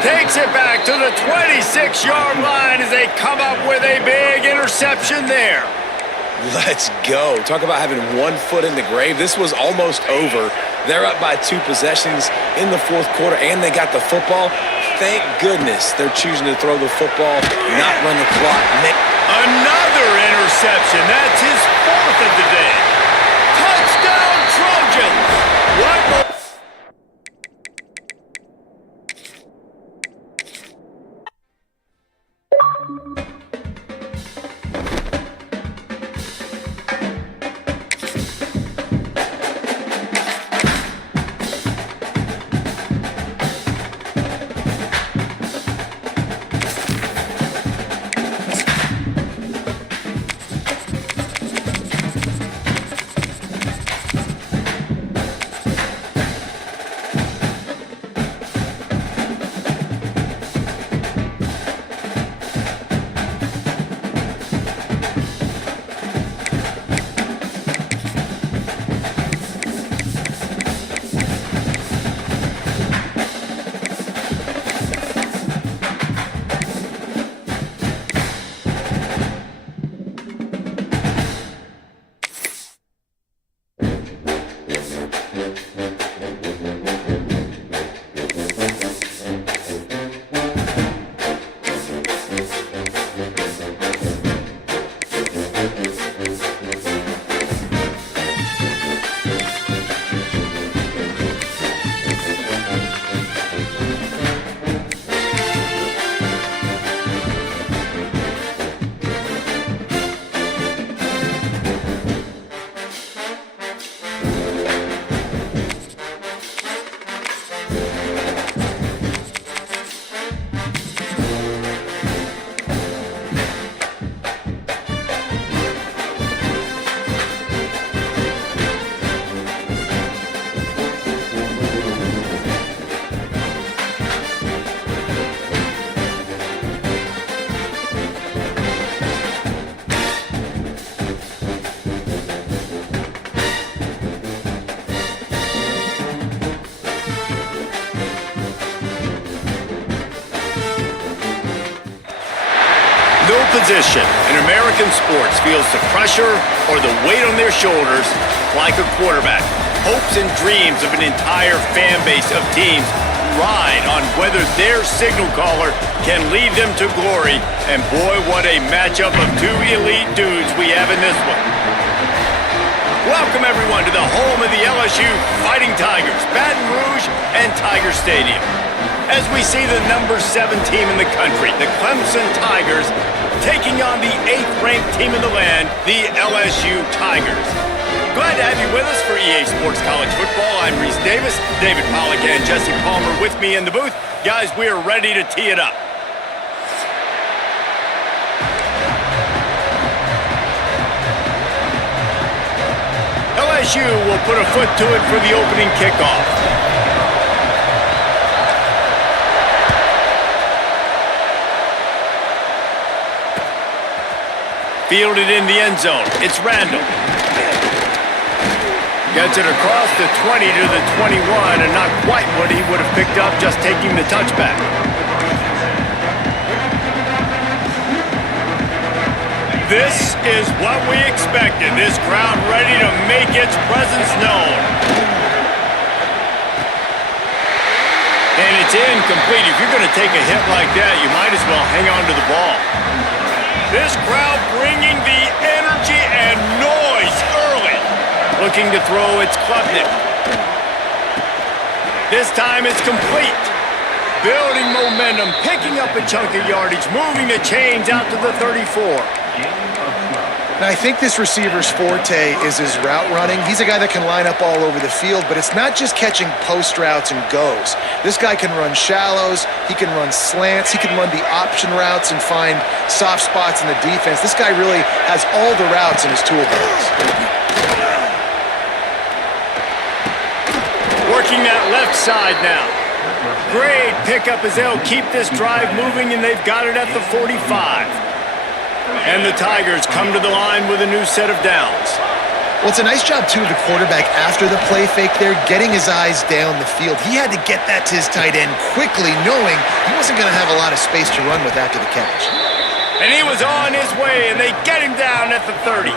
Takes it back to the 26-yard line as they come up with a big interception there. Let's go. Talk about having 1 foot in the grave. This was almost over. They're up by 2 possessions in the fourth quarter, and they got the football. Thank goodness they're choosing to throw the football, not run the clock. Another interception. That's his 4th of the day. Touchdown, Trojans. What more? No position in American sports feels the pressure or the weight on their shoulders like a quarterback. Hopes and dreams of an entire fan base of teams ride on whether their signal caller can lead them to glory. And boy, what a matchup of 2 elite dudes we have in this one. Welcome, everyone, to the home of the LSU Fighting Tigers, Baton Rouge and Tiger Stadium. As we see the number 7 team in the country, the Clemson Tigers, taking on the 8th-ranked team in the land, the LSU Tigers. Glad to have you with us for EA Sports College Football. I'm Reese Davis, David Pollack and Jesse Palmer with me in the booth. Guys, we are ready to tee it up. LSU will put a foot to it for the opening kickoff. Fielded in the end zone. It's Randall. Gets it across the 20 to the 21, and not quite what he would have picked up just taking the touchback. This is what we expected. This crowd ready to make its presence known. And it's incomplete. If you're going to take a hit like that, you might as well hang on to the ball. This crowd bringing the energy and noise early. Looking to throw its Klubnik. This time it's complete. Building momentum, picking up a chunk of yardage, moving the chains out to the 34. Now, I think this receiver's forte is his route running. He's a guy that can line up all over the field, but it's not just catching post routes and goes. This guy can run shallows, he can run slants, he can run the option routes and find soft spots in the defense. This guy really has all the routes in his toolbox. left side now. Great pickup as they'll keep this drive moving, and they've got it at the 45. And the Tigers come to the line with a new set of downs. Well, it's a nice job, too, of the quarterback after the play fake there, getting his eyes down the field. He had to get that to his tight end quickly, knowing he wasn't going to have a lot of space to run with after the catch. And he was on his way, and they get him down at the 30.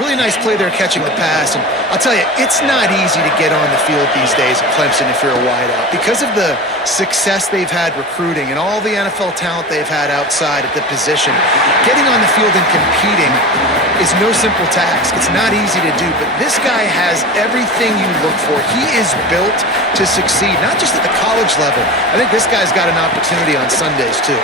Really nice play there catching the pass. And I'll tell you, it's not easy to get on the field these days at Clemson if you're a wideout. Because of the success they've had recruiting and all the NFL talent they've had outside at the position, getting on the field and competing is no simple task. It's not easy to do, but this guy has everything you look for. He is built to succeed, not just at the college level. I think this guy's got an opportunity on Sundays, too.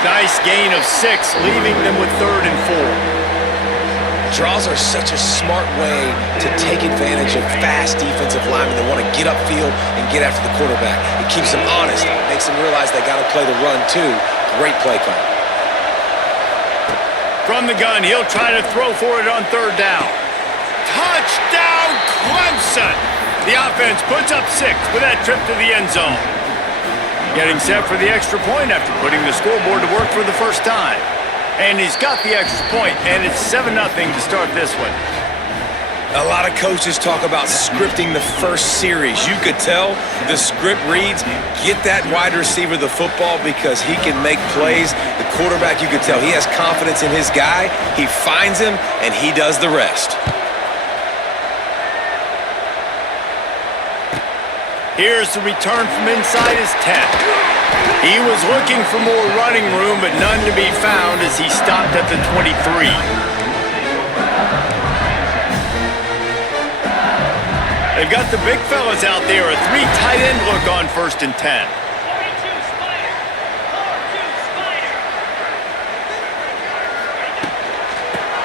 Nice gain of 6, leaving them with 3rd and 4. Draws are such a smart way to take advantage of fast defensive linemen that want to get upfield and get after the quarterback. It keeps them honest, makes them realize they got to play the run, too. Great play call. From the gun, he'll try to throw for it on 3rd down. Touchdown, Clemson! The offense puts up 6 with that trip to the end zone. Getting set for the extra point after putting the scoreboard to work for the first time. And he's got the extra point, and it's 7-0 to start this one. A lot of coaches talk about scripting the first series. You could tell the script reads, get that wide receiver the football because he can make plays. The quarterback, you could tell he has confidence in his guy. He finds him, and he does the rest. Here's the return from inside his 10. He was looking for more running room, but none to be found as he stopped at the 23. They've got the big fellas out there, a 3 tight end look on 1st and 10.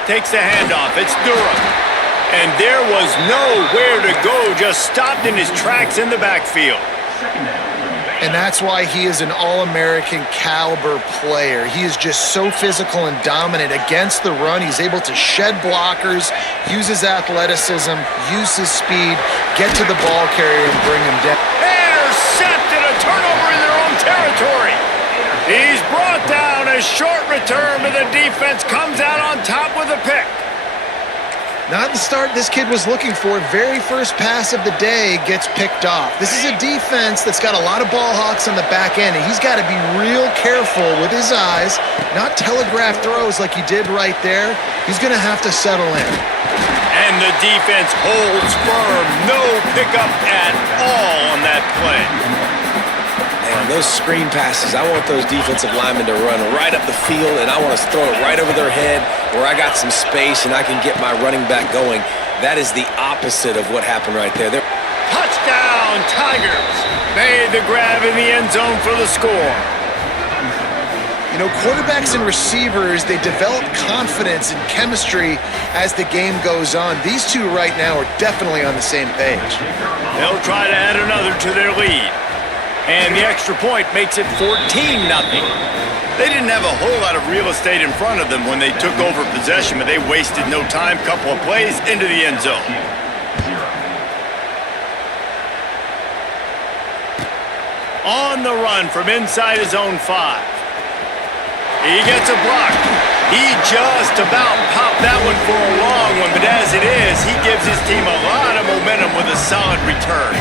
Takes the handoff. It's Durham. And there was nowhere to go, just stopped in his tracks in the backfield. And that's why he is an all-American caliber player. He is just so physical and dominant against the run. He's able to shed blockers, use his athleticism, use his speed, get to the ball carrier and bring him down. Intercepted, a turnover in their own territory. He's brought down, a short return, but the defense comes out on top with a pick. Not the start this kid was looking for. Very first pass of the day gets picked off. This is a defense that's got a lot of ball hawks on the back end, and he's got to be real careful with his eyes, not telegraph throws like he did right there. He's going to have to settle in. And the defense holds firm. No pickup at all on that play. And those screen passes, I want those defensive linemen to run right up the field, and I want to throw it right over their head where I got some space and I can get my running back going. That is the opposite of what happened right there. Touchdown, Tigers! Made the grab in the end zone for the score. You know, quarterbacks and receivers, they develop confidence and chemistry as the game goes on. These two right now are definitely on the same page. They'll try to add another to their lead. And the extra point makes it 14-0. They didn't have a whole lot of real estate in front of them when they took over possession, but they wasted no time. Couple of plays into the end zone. On the run from inside his own 5. He gets a block. He just about popped that one for a long one, but as it is, he gives his team a lot of momentum with a solid return.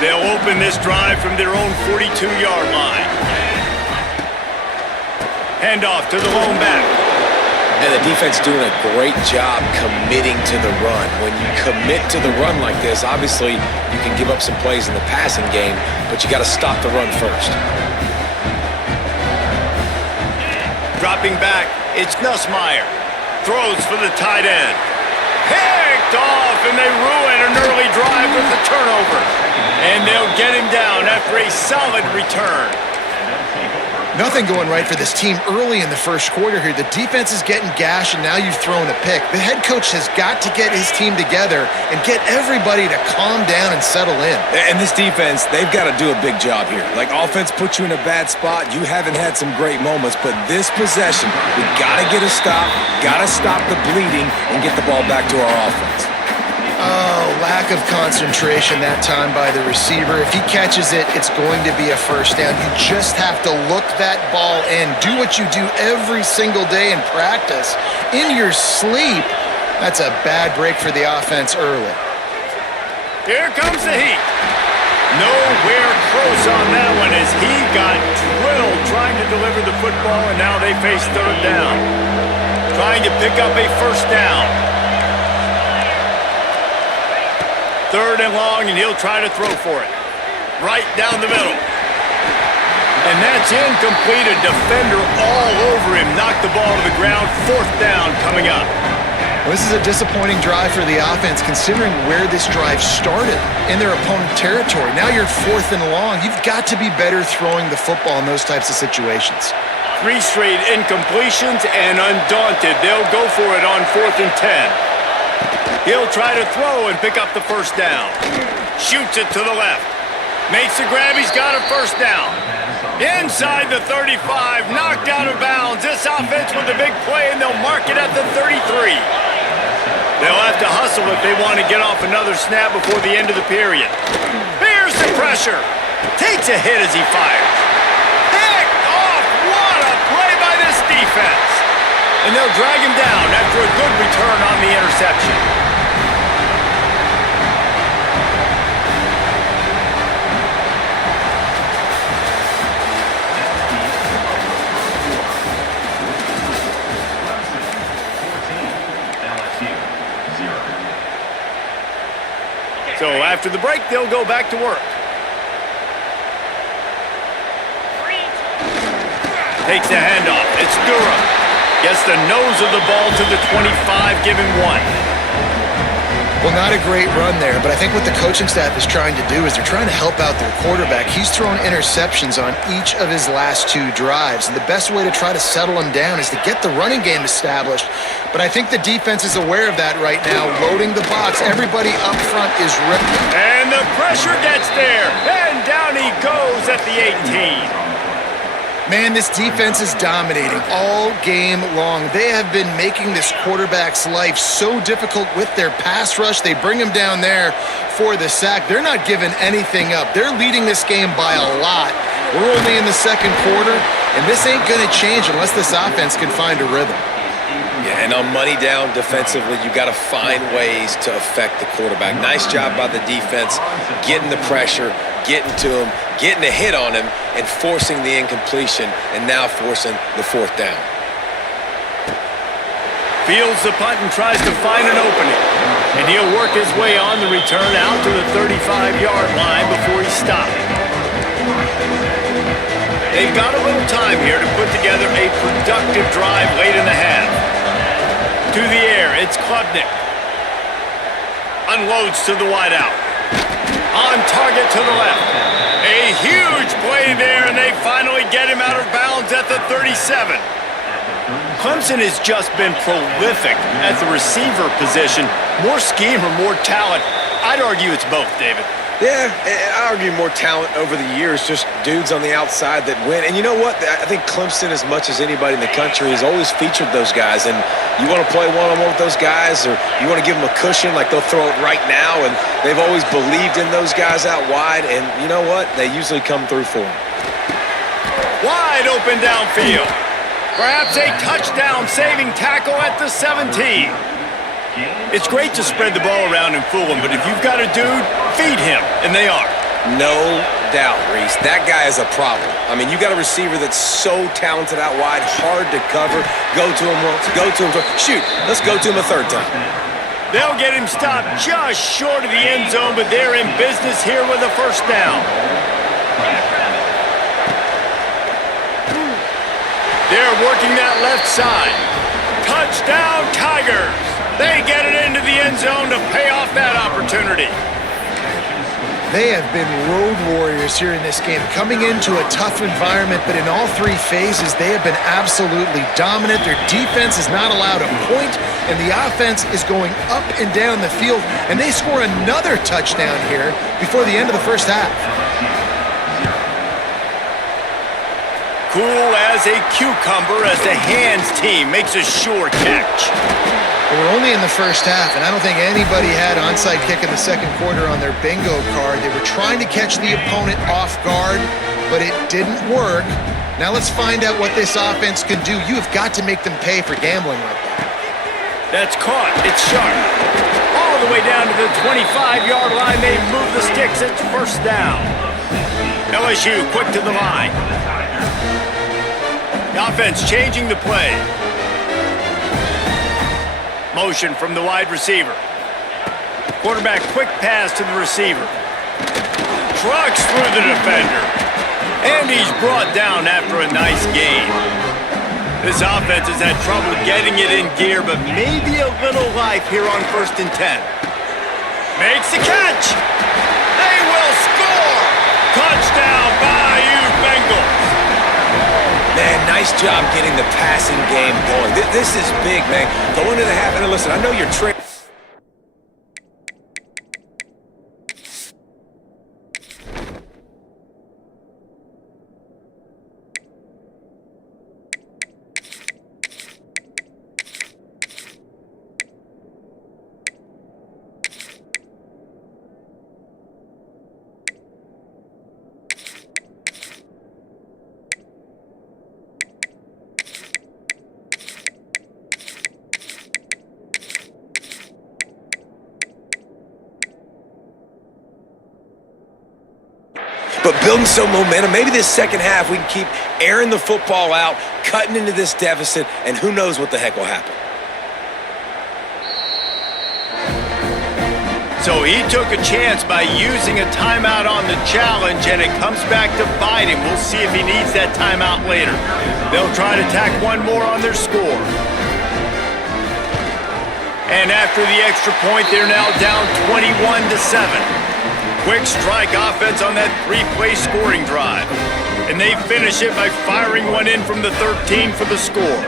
They'll open this drive from their own 42-yard line. Handoff to the lone back. And the defense doing a great job committing to the run. When you commit to the run like this, obviously you can give up some plays in the passing game, but you got to stop the run first. Dropping back, it's Nussmeier. Throws for the tight end. Picked off, and they ruin an early drive with the turnover. And they'll get him down after a solid return. Nothing going right for this team early in the first quarter here. The defense is getting gashed, and now you've thrown a pick. The head coach has got to get his team together and get everybody to calm down and settle in. And this defense, they've got to do a big job here. Like, offense puts you in a bad spot. You haven't had some great moments, but this possession, we got to get a stop, got to stop the bleeding, and get the ball back to our offense. Oh, lack of concentration that time by the receiver. If he catches it, it's going to be a first down. You just have to look that ball in. Do what you do every single day in practice. In your sleep, that's a bad break for the offense early. Here comes the heat. Nowhere close on that one as he got drilled trying to deliver the football, and now they face third down. Trying to pick up a first down. Third and long, and he'll try to throw for it. Right down the middle. And that's incomplete. A defender all over him. Knocked the ball to the ground. Fourth down coming up. Well, this is a disappointing drive for the offense considering where this drive started in their opponent territory. Now you're fourth and long. You've got to be better throwing the football in those types of situations. 3 straight incompletions, and undaunted, they'll go for it on 4th and 10. He'll try to throw and pick up the first down. Shoots it to the left. Makes the grab. He's got a first down. Inside the 35. Knocked out of bounds. This offense with a big play, and they'll mark it at the 33. They'll have to hustle if they want to get off another snap before the end of the period. Here's the pressure. Takes a hit as he fires. Picked off. What a play by this defense. And they'll drag him down after a good return on the interception. So after the break, they'll go back to work. Takes the handoff. It's Durham. Gets the nose of the ball to the 25, giving 1. Well, not a great run there, but I think what the coaching staff is trying to do is they're trying to help out their quarterback. He's thrown interceptions on each of his last 2 drives, and the best way to try to settle him down is to get the running game established. But I think the defense is aware of that right now, loading the box. Everybody up front is ripping. And the pressure gets there, and down he goes at the 18. Man, this defense is dominating all game long. They have been making this quarterback's life so difficult with their pass rush. They bring him down there for the sack. They're not giving anything up. They're leading this game by a lot. We're only in the second quarter, and this ain't going to change unless this offense can find a rhythm. Yeah, and on money down defensively, you got to find ways to affect the quarterback. Nice job by the defense, getting the pressure, getting to him, getting a hit on him, and forcing the incompletion, and now forcing the fourth down. Fields the punt and tries to find an opening. And he'll work his way on the return out to the 35-yard line before he's stopped. They've got a little time here to put together a productive drive late in the half. To the air, it's Klubnik. Unloads to the wideout. On target to the left. A huge play there, and they finally get him out of bounds at the 37. Clemson has just been prolific at the receiver position. More scheme or more talent? I'd argue it's both, David. Yeah, I argue more talent over the years, just dudes on the outside that win. And you know what? I think Clemson, as much as anybody in the country, has always featured those guys. And you want to play one-on-one with those guys, or you want to give them a cushion, like they'll throw it right now. And they've always believed in those guys out wide. And you know what? They usually come through for them. Wide open downfield. Perhaps a touchdown-saving tackle at the 17. It's great to spread the ball around and fool him, but if you've got a dude, feed him, and they are. No doubt, Reese. That guy is a problem. I mean, you got a receiver that's so talented out wide, hard to cover. Go to him once, go to him twice. Shoot, let's go to him a third time. They'll get him stopped just short of the end zone, but they're in business here with a first down. They're working that left side. Touchdown, Tigers! They get it into the end zone to pay off that opportunity. They have been road warriors here in this game, coming into a tough environment, but in all 3 phases, they have been absolutely dominant. Their defense is not allowed a point, and the offense is going up and down the field, and they score another touchdown here before the end of the first half. Cool as a cucumber as the hands team makes a sure catch. We're only in the first half, and I don't think anybody had onside kick in the second quarter on their bingo card. They were trying to catch the opponent off guard, but it didn't work. Now let's find out what this offense can do. You have got to make them pay for gambling like that. That's caught. It's sharp. All the way down to the 25-yard line. They move the sticks. It's first down. LSU quick to the line. The offense changing the play. Motion from the wide receiver. Quarterback quick pass to the receiver. Trucks through the defender. And he's brought down after a nice gain. This offense has had trouble getting it in gear, but maybe a little life here on 1st and 10. Makes the catch. They will score. Touchdown, Bayou Bengals. Man, nice job getting the passing game going. This is big, man. Going to the half. And listen, I know you're training. But building some momentum, maybe this second half we can keep airing the football out, cutting into this deficit, and who knows what the heck will happen. So he took a chance by using a timeout on the challenge, and it comes back to bite him. We'll see if he needs that timeout later. They'll try to tack one more on their score. And after the extra point, they're now down 21-7. Quick strike offense on that three-play scoring drive. And they finish it by firing one in from the 13 for the score.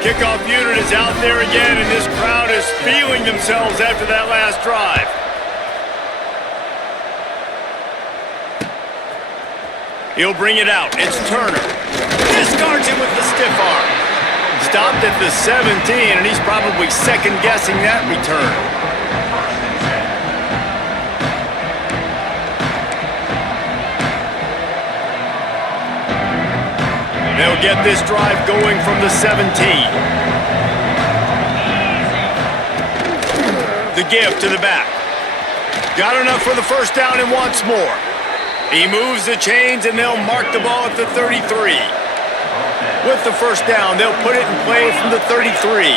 Kickoff unit is out there again, and this crowd is feeling themselves after that last drive. He'll bring it out. It's Turner. Discards it with the stiff arm. Stopped at the 17, and he's probably second-guessing that return. They'll get this drive going from the 17. The give to the back. Got enough for the first down and wants more. He moves the chains, and they'll mark the ball at the 33. With the first down, they'll put it in play from the 33.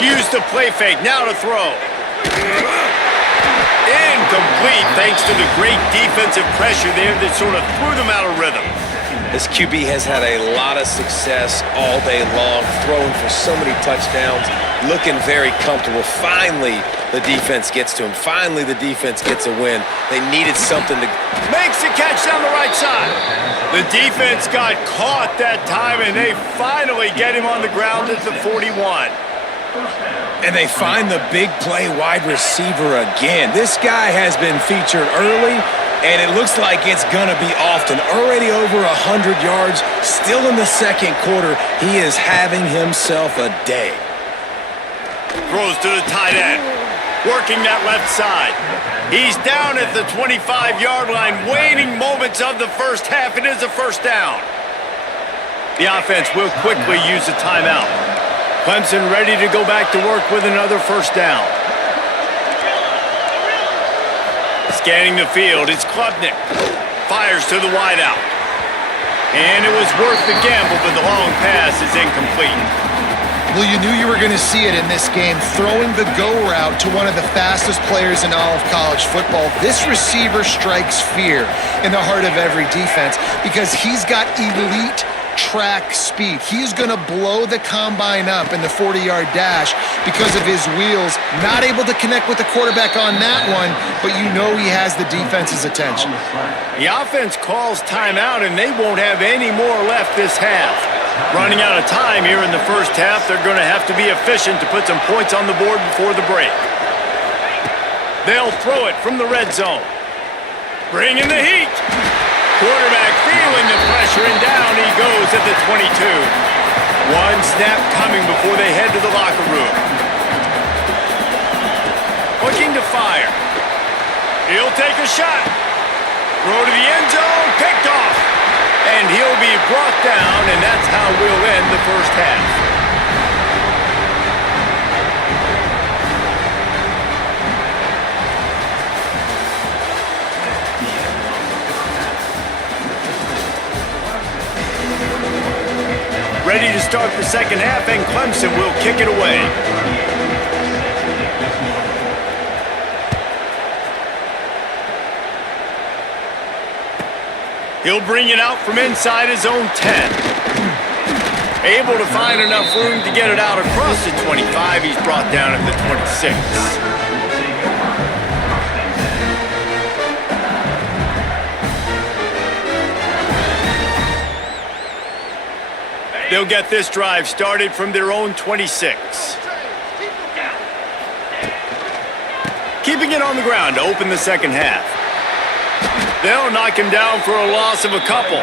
Use the play fake, now to throw. Incomplete, thanks to the great defensive pressure there that sort of threw them out of rhythm. This QB has had a lot of success all day long, throwing for so many touchdowns, looking very comfortable. Finally, the defense gets to him. Finally, the defense gets a win. They needed something to... Makes the catch down the right side. The defense got caught that time, and they finally get him on the ground at the 41. And they find the big play wide receiver again. This guy has been featured early, and it looks like it's going to be often. Already over 100 yards, still in the second quarter. He is having himself a day. Throws to the tight end, working that left side. He's down at the 25-yard line, waning moments of the first half. It is a first down. The offense will quickly use a timeout. Clemson ready to go back to work with another first down. Scanning the field, it's Klubnik. Fires to the wideout. And it was worth the gamble, but the long pass is incomplete. Well, you knew you were going to see it in this game, throwing the go route to one of the fastest players in all of college football. This receiver strikes fear in the heart of every defense because he's got elite track speed. He's going to blow the combine up in the 40-yard dash because of his wheels. Not able to connect with the quarterback on that one, but you know he has the defense's attention. The offense calls timeout, and they won't have any more left this half. Running out of time here in the first half, they're going to have to be efficient to put some points on the board before the break. They'll throw it from the red zone. Bringing the heat. Quarterback feeling the pressure, and down he goes at the 22. One snap coming before they head to the locker room. Looking to fire. He'll take a shot. Throw to the end zone, picked off. And he'll be brought down, and that's how we'll end the first half. Ready to start the second half, and Clemson will kick it away. He'll bring it out from inside his own 10. Able to find enough room to get it out across the 25. He's brought down at the 26. They'll get this drive started from their own 26. Keeping it on the ground to open the second half. They'll knock him down for a loss of a couple.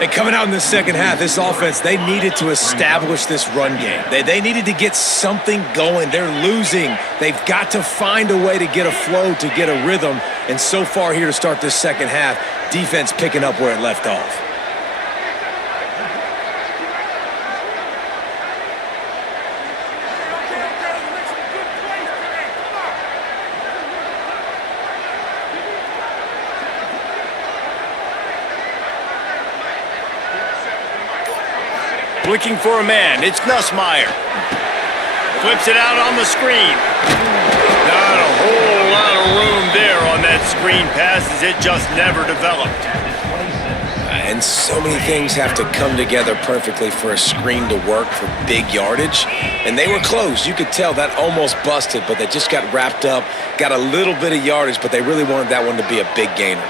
And coming out in the second half, this offense, they needed to establish this run game. They needed to get something going. They're losing. They've got to find a way to get a flow, to get a rhythm. And so far here to start this second half, defense picking up where it left off. Looking for a man. It's Nussmeier. Flips it out on the screen. Not a whole lot of room there on that screen pass, as it just never developed. And so many things have to come together perfectly for a screen to work for big yardage. And they were close. You could tell that almost busted, but they just got wrapped up, got a little bit of yardage, but they really wanted that one to be a big gainer.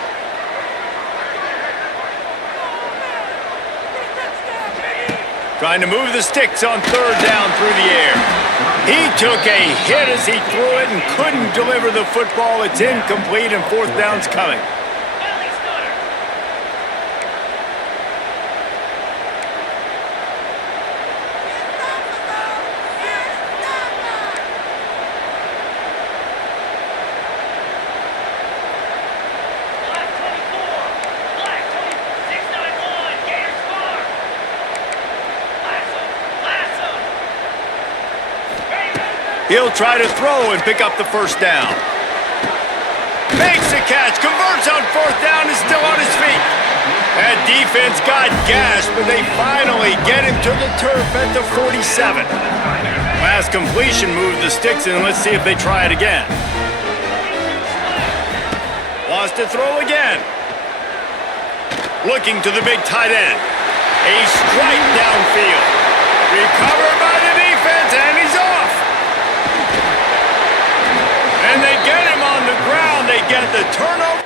Trying to move the sticks on third down through the air. He took a hit as he threw it and couldn't deliver the football. It's incomplete, and fourth down's coming. He'll try to throw and pick up the first down. Makes the catch, converts on fourth down, is still on his feet. That defense got gashed, but they finally get him to the turf at the 47. Last completion moved the sticks, and let's see if they try it again. Lost to throw again. Looking to the big tight end. A strike downfield. Recovered by the defense, and he's off. And they get him on the ground. They get the turnover.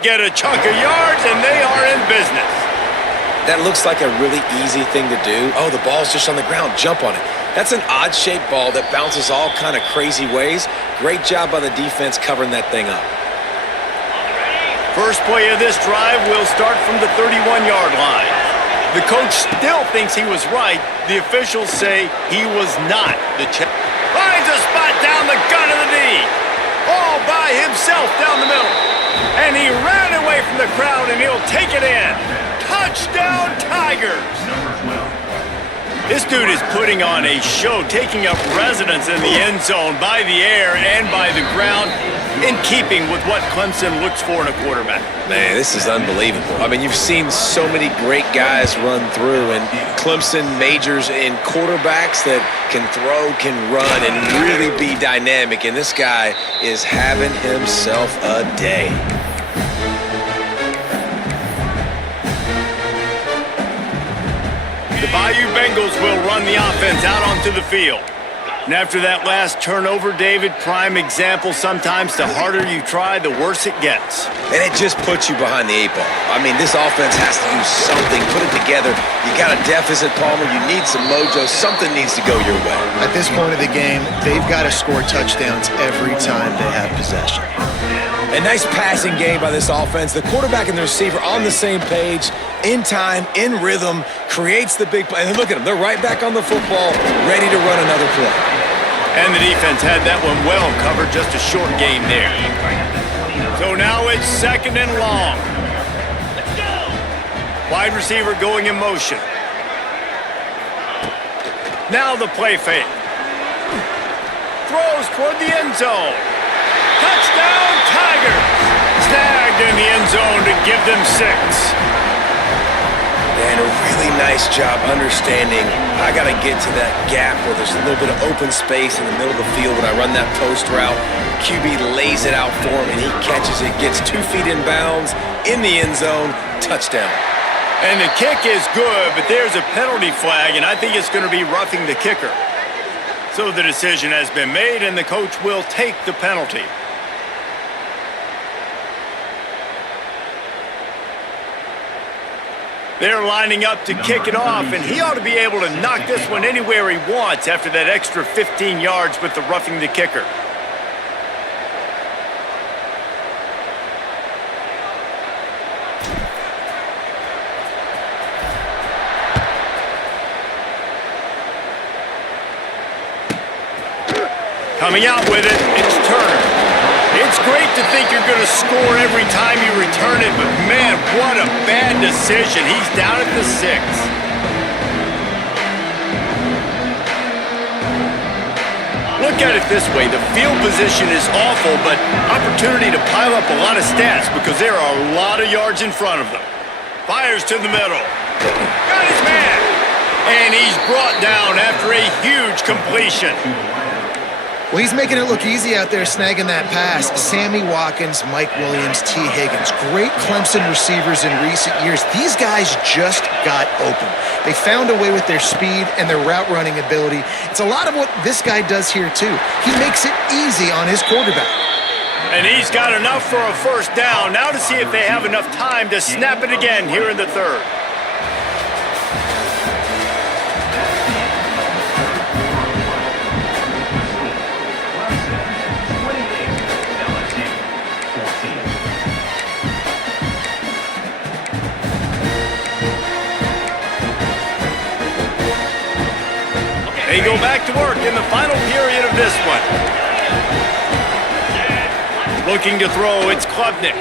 Get a chunk of yards, and they are in business. That looks like a really easy thing to do. Oh, the ball's just on the ground. Jump on it. That's an odd-shaped ball that bounces all kind of crazy ways. Great job by the defense covering that thing up. First play of this drive will start from the 31-yard line. The coach still thinks he was right. The officials say he was not. Finds a spot down the gut of the knee. All by himself down the middle. And he ran away from the crowd, and he'll take it in. Touchdown, Tigers! This dude is putting on a show, taking up residence in the end zone by the air and by the ground, in keeping with what Clemson looks for in a quarterback. Man, this is unbelievable. I mean, you've seen so many great guys run through, and Clemson majors in quarterbacks that can throw, can run, and really be dynamic, and this guy is having himself a day. The Bayou Bengals will run the offense out onto the field. And after that last turnover, David, prime example, sometimes the harder you try, the worse it gets. And it just puts you behind the 8 ball. I mean, this offense has to do something, put it together. You got a deficit, Palmer. You need some mojo. Something needs to go your way. At this point of the game, they've got to score touchdowns every time they have possession. A nice passing game by this offense. The quarterback and the receiver on the same page, in time, in rhythm, creates the big play. And look at them. They're right back on the football, ready to run another play. And the defense had that one well covered, just a short game there. So now it's 2nd and long. Wide receiver going in motion. Now the play fake. Throws toward the end zone. Touchdown, Tigers! Snagged in the end zone to give them 6. And a really nice job understanding I got to get to that gap where there's a little bit of open space in the middle of the field when I run that post route. QB lays it out for him, and he catches it, gets 2 feet in bounds, in the end zone, touchdown. And the kick is good, but there's a penalty flag, and I think it's going to be roughing the kicker. So the decision has been made, and the coach will take the penalty. They're lining up to kick it off, and he ought to be able to knock this one anywhere he wants after that extra 15 yards with the roughing the kicker. Coming out with it, it's Turner. It's great to think you're going to score every time you return it, but man, what a bad decision. He's down at the 6. Look at it this way. The field position is awful, but opportunity to pile up a lot of stats because there are a lot of yards in front of them. Fires to the middle. Got his man. And he's brought down after a huge completion. Well, he's making it look easy out there snagging that pass. Sammy Watkins, Mike Williams, T. Higgins. Great Clemson receivers in recent years. These guys just got open. They found a way with their speed and their route running ability. It's a lot of what this guy does here, too. He makes it easy on his quarterback. And he's got enough for a first down. Now to see if they have enough time to snap it again here in the 3rd. They go back to work in the final period of this one. Looking to throw, it's Klubnik.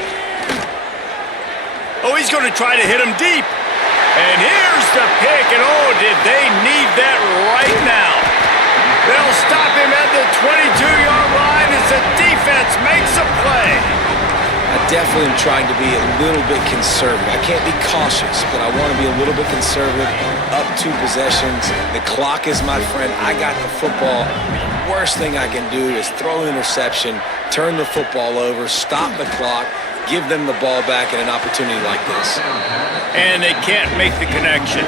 Oh, he's going to try to hit him deep. And here's the pick, and oh, did they need that right now. They'll stop him at the 22-yard line as the defense makes a play. I definitely am trying to be a little bit conservative. I can't be cautious, but I want to be a little bit conservative. Up 2 possessions. The clock is my friend. I got the football. Worst thing I can do is throw an interception, turn the football over, stop the clock, give them the ball back in an opportunity like this. And they can't make the connection.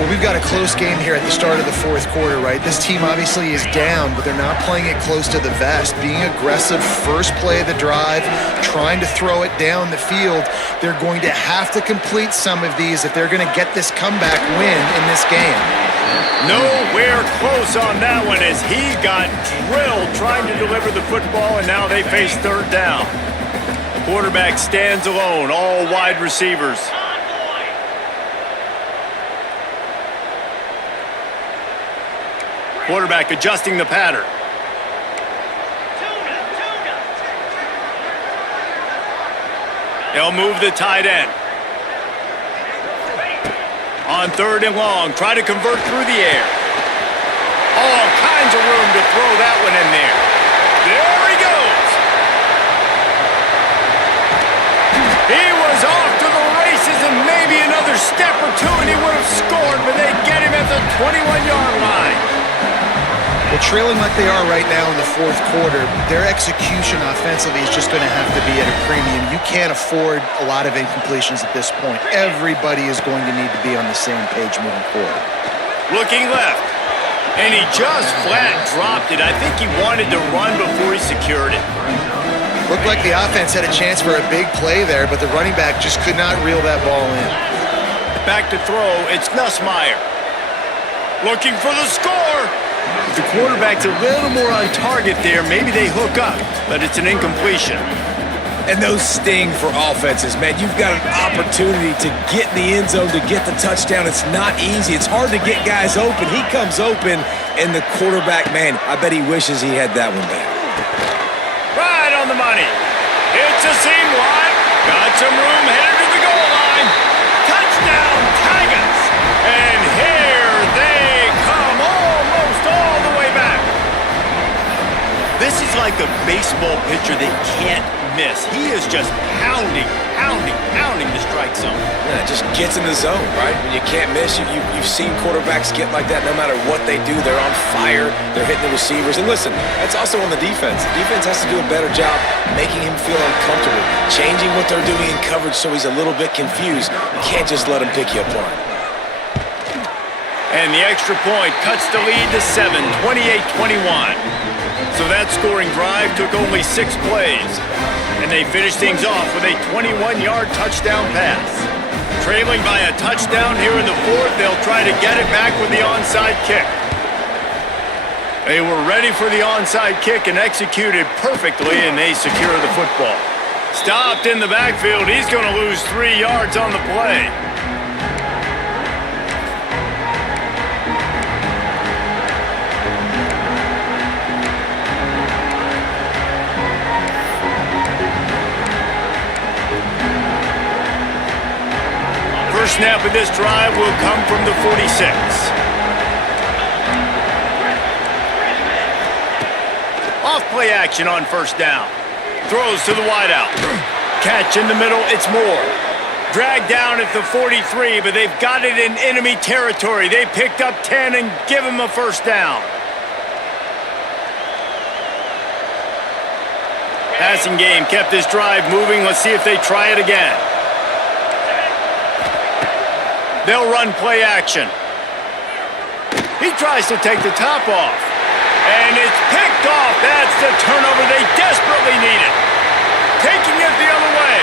Well, we've got a close game here at the start of the 4th quarter, right? This team obviously is down, but they're not playing it close to the vest. Being aggressive, first play of the drive, trying to throw it down the field. They're going to have to complete some of these if they're going to get this comeback win in this game. Nowhere close on that one as he got drilled trying to deliver the football, and now they face 3rd down. The quarterback stands alone, all wide receivers. Quarterback adjusting the pattern. They'll move the tight end. On 3rd and long, try to convert through the air. All kinds of room to throw that one in there. There he goes. He was off to the races and maybe another step or two and he would have scored, but they get him at the 21-yard line. Well, trailing like they are right now in the 4th quarter, their execution offensively is just going to have to be at a premium. You can't afford a lot of incompletions at this point. Everybody is going to need to be on the same page moving forward. Looking left. And he just flat dropped it. I think he wanted to run before he secured it. Looked like the offense had a chance for a big play there, but the running back just could not reel that ball in. Back to throw, it's Ncaa. Looking for the score. If the quarterback's a little more on target there, maybe they hook up, but it's an incompletion. And those sting for offenses, man. You've got an opportunity to get in the end zone, to get the touchdown. It's not easy. It's hard to get guys open. He comes open, and the quarterback, man, I bet he wishes he had that one back. Right on the money. It's a seam wide. Got some room headed to the goal line. Touchdown, Tigers. And here they come almost all the way back. This is like a baseball pitcher that can't miss. He is just pounding the strike zone. Yeah, just gets in the zone, right? When you can't miss, you've seen quarterbacks get like that no matter what they do. They're on fire. They're hitting the receivers. And listen, that's also on the defense. The defense has to do a better job making him feel uncomfortable, changing what they're doing in coverage so he's a little bit confused. You can't just let him pick you apart. And the extra point cuts the lead to 7, 28-21. So that scoring drive took only 6 plays. And they finished things off with a 21-yard touchdown pass. Trailing by a touchdown here in the fourth, they'll try to get it back with the onside kick. They were ready for the onside kick and executed perfectly, and they secure the football. Stopped in the backfield. He's going to lose 3 yards on the play. First snap of this drive will come from the 46. Off play action on first down. Throws to the wideout. Catch in the middle, it's Moore. Dragged down at the 43, but they've got it in enemy territory. They picked up 10 and give him a first down. Passing game kept this drive moving. Let's see if they try it again. They'll run play action. He tries to take the top off. And it's picked off. That's the turnover they desperately needed. Taking it the other way.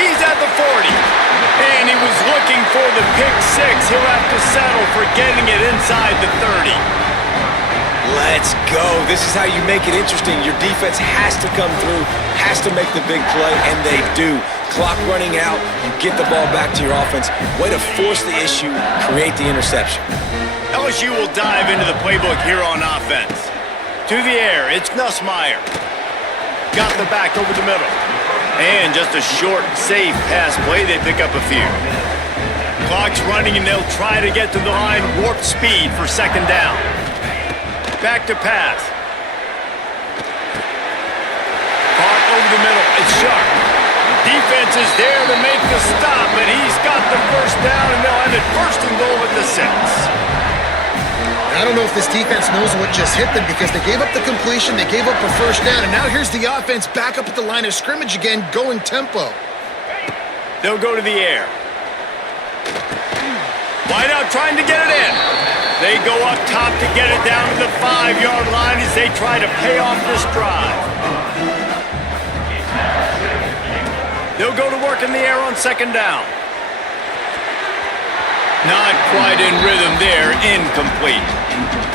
He's at the 40. And he was looking for the pick 6. He'll have to settle for getting it inside the 30. Let's go. This is how you make it interesting. Your defense has to come through, has to make the big play, and they do. Clock running out, you get the ball back to your offense. Way to force the issue, create the interception. LSU will dive into the playbook here on offense. To the air, it's Ncaa. Got the back over the middle. And just a short, safe pass play, they pick up a few. Clock's running, and they'll try to get to the line, warp speed for second down. Back to pass. Caught over the middle. It's Sharp. Defense is there to make the stop, and he's got the first down, and they'll have it first and goal at the 6. I don't know if this defense knows what just hit them because they gave up the completion, they gave up a first down, and now here's the offense back up at the line of scrimmage again, going tempo. They'll go to the air. Wide out trying to get it in. They go up top to get it down to the 5-yard line as they try to pay off this drive. They'll go to work in the air on second down. Not quite in rhythm there, incomplete.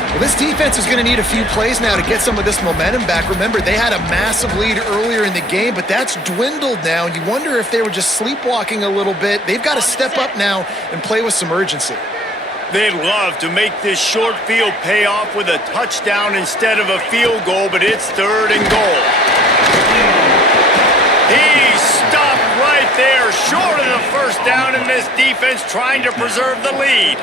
Well, this defense is going to need a few plays now to get some of this momentum back. Remember, they had a massive lead earlier in the game, but that's dwindled now, and you wonder if they were just sleepwalking a little bit. They've got to step up now and play with some urgency. They'd love to make this short field pay off with a touchdown instead of a field goal, but it's third and goal. He's stopped right there, short of the first down, and this defense trying to preserve the lead.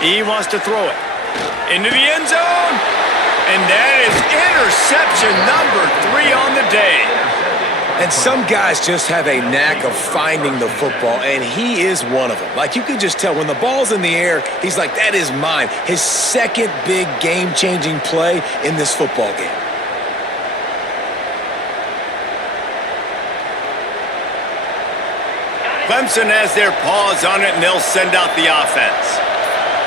He wants to throw it into the end zone, and that is interception number 3 on the day. And some guys just have a knack of finding the football, and he is one of them. Like, you can just tell when the ball's in the air, he's like, that is mine. His second big game-changing play in this football game. Clemson has their paws on it, and they'll send out the offense.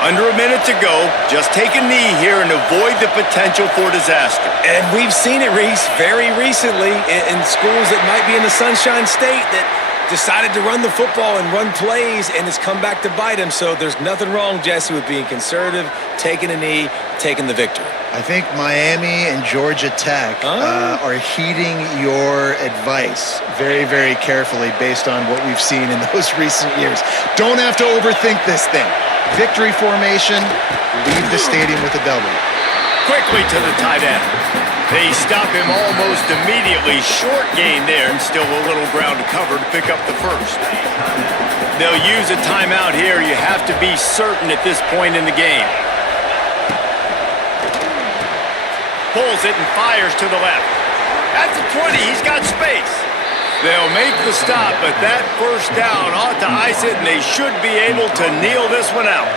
Under a minute to go. Just take a knee here and avoid the potential for disaster. And we've seen it, Reese, very recently in schools that might be in the Sunshine State that decided to run the football and run plays, and it's come back to bite him. So there's nothing wrong, Jesse, with being conservative, taking a knee, taking the victory. I think Miami and Georgia Tech are heeding your advice very, very carefully based on what we've seen in those recent years. Don't have to overthink this thing. Victory formation, leave the stadium with a W. Quickly to the tight end. They stop him almost immediately. Short gain there, and still a little ground to cover to pick up the first. They'll use a timeout here. You have to be certain at this point in the game. Pulls it and fires to the left. At the 20, he's got space. They'll make the stop, but that first down ought to ice it, and they should be able to kneel this one out.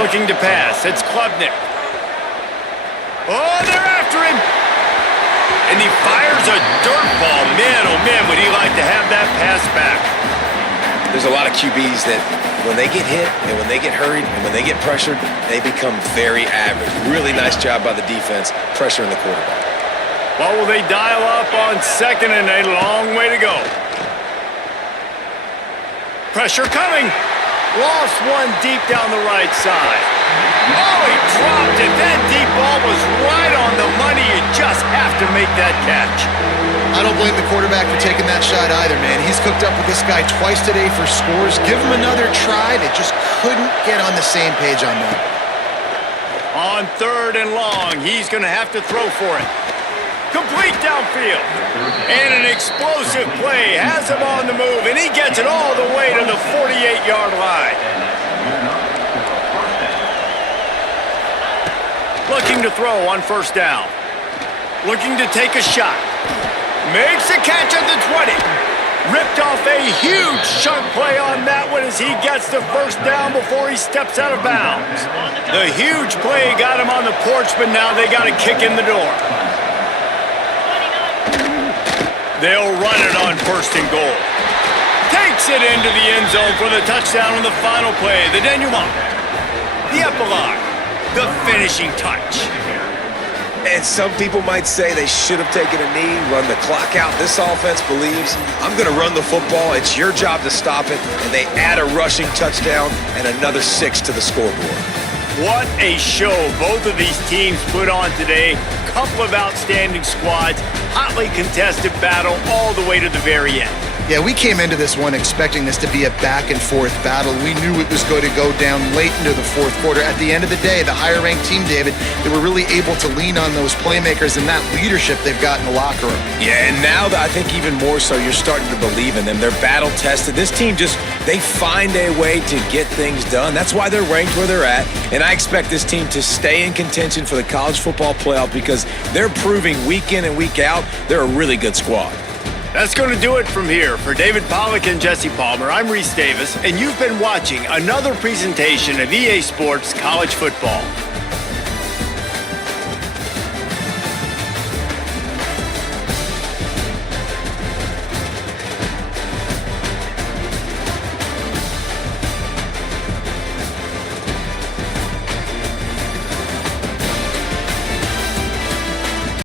Looking to pass. It's Klubnik. Oh, they're after him. And he fires a dirt ball. Man, oh man, would he like to have that pass back. There's a lot of QBs that when they get hit and when they get hurried and when they get pressured, they become very average. Really nice job by the defense pressuring the quarterback. What will they dial up on second and a long way to go? Pressure coming. Lost one deep down the right side. Oh, he dropped it. That deep ball was right on the money. You just have to make that catch. I don't blame the quarterback for taking that shot either, man. He's cooked up with this guy twice today for scores. Give him another try. They just couldn't get on the same page on that. On third and long, he's going to have to throw for it. Complete downfield. And an explosive play has him on the move, and he gets it all the way to the 48-yard line. Looking to throw on first down. Looking to take a shot. Makes a catch at the 20. Ripped off a huge chunk play on that one as he gets the first down before he steps out of bounds. The huge play got him on the porch, but now they got to kick in the door. They'll run it on first and goal. Takes it into the end zone for the touchdown on the final play. The denouement. The epilogue. The finishing touch. And some people might say they should have taken a knee, run the clock out. This offense believes, I'm going to run the football. It's your job to stop it. And they add a rushing touchdown and another 6 to the scoreboard. What a show both of these teams put on today. Couple of outstanding squads. Hotly contested battle all the way to the very end. Yeah, we came into this one expecting this to be a back-and-forth battle. We knew it was going to go down late into the fourth quarter. At the end of the day, the higher-ranked team, David, they were really able to lean on those playmakers and that leadership they've got in the locker room. Yeah, and now I think even more so, you're starting to believe in them. They're battle-tested. This team they find a way to get things done. That's why they're ranked where they're at. And I expect this team to stay in contention for the college football playoff because they're proving week in and week out they're a really good squad. That's going to do it from here. For David Pollack and Jesse Palmer, I'm Reese Davis, and you've been watching another presentation of EA Sports College Football.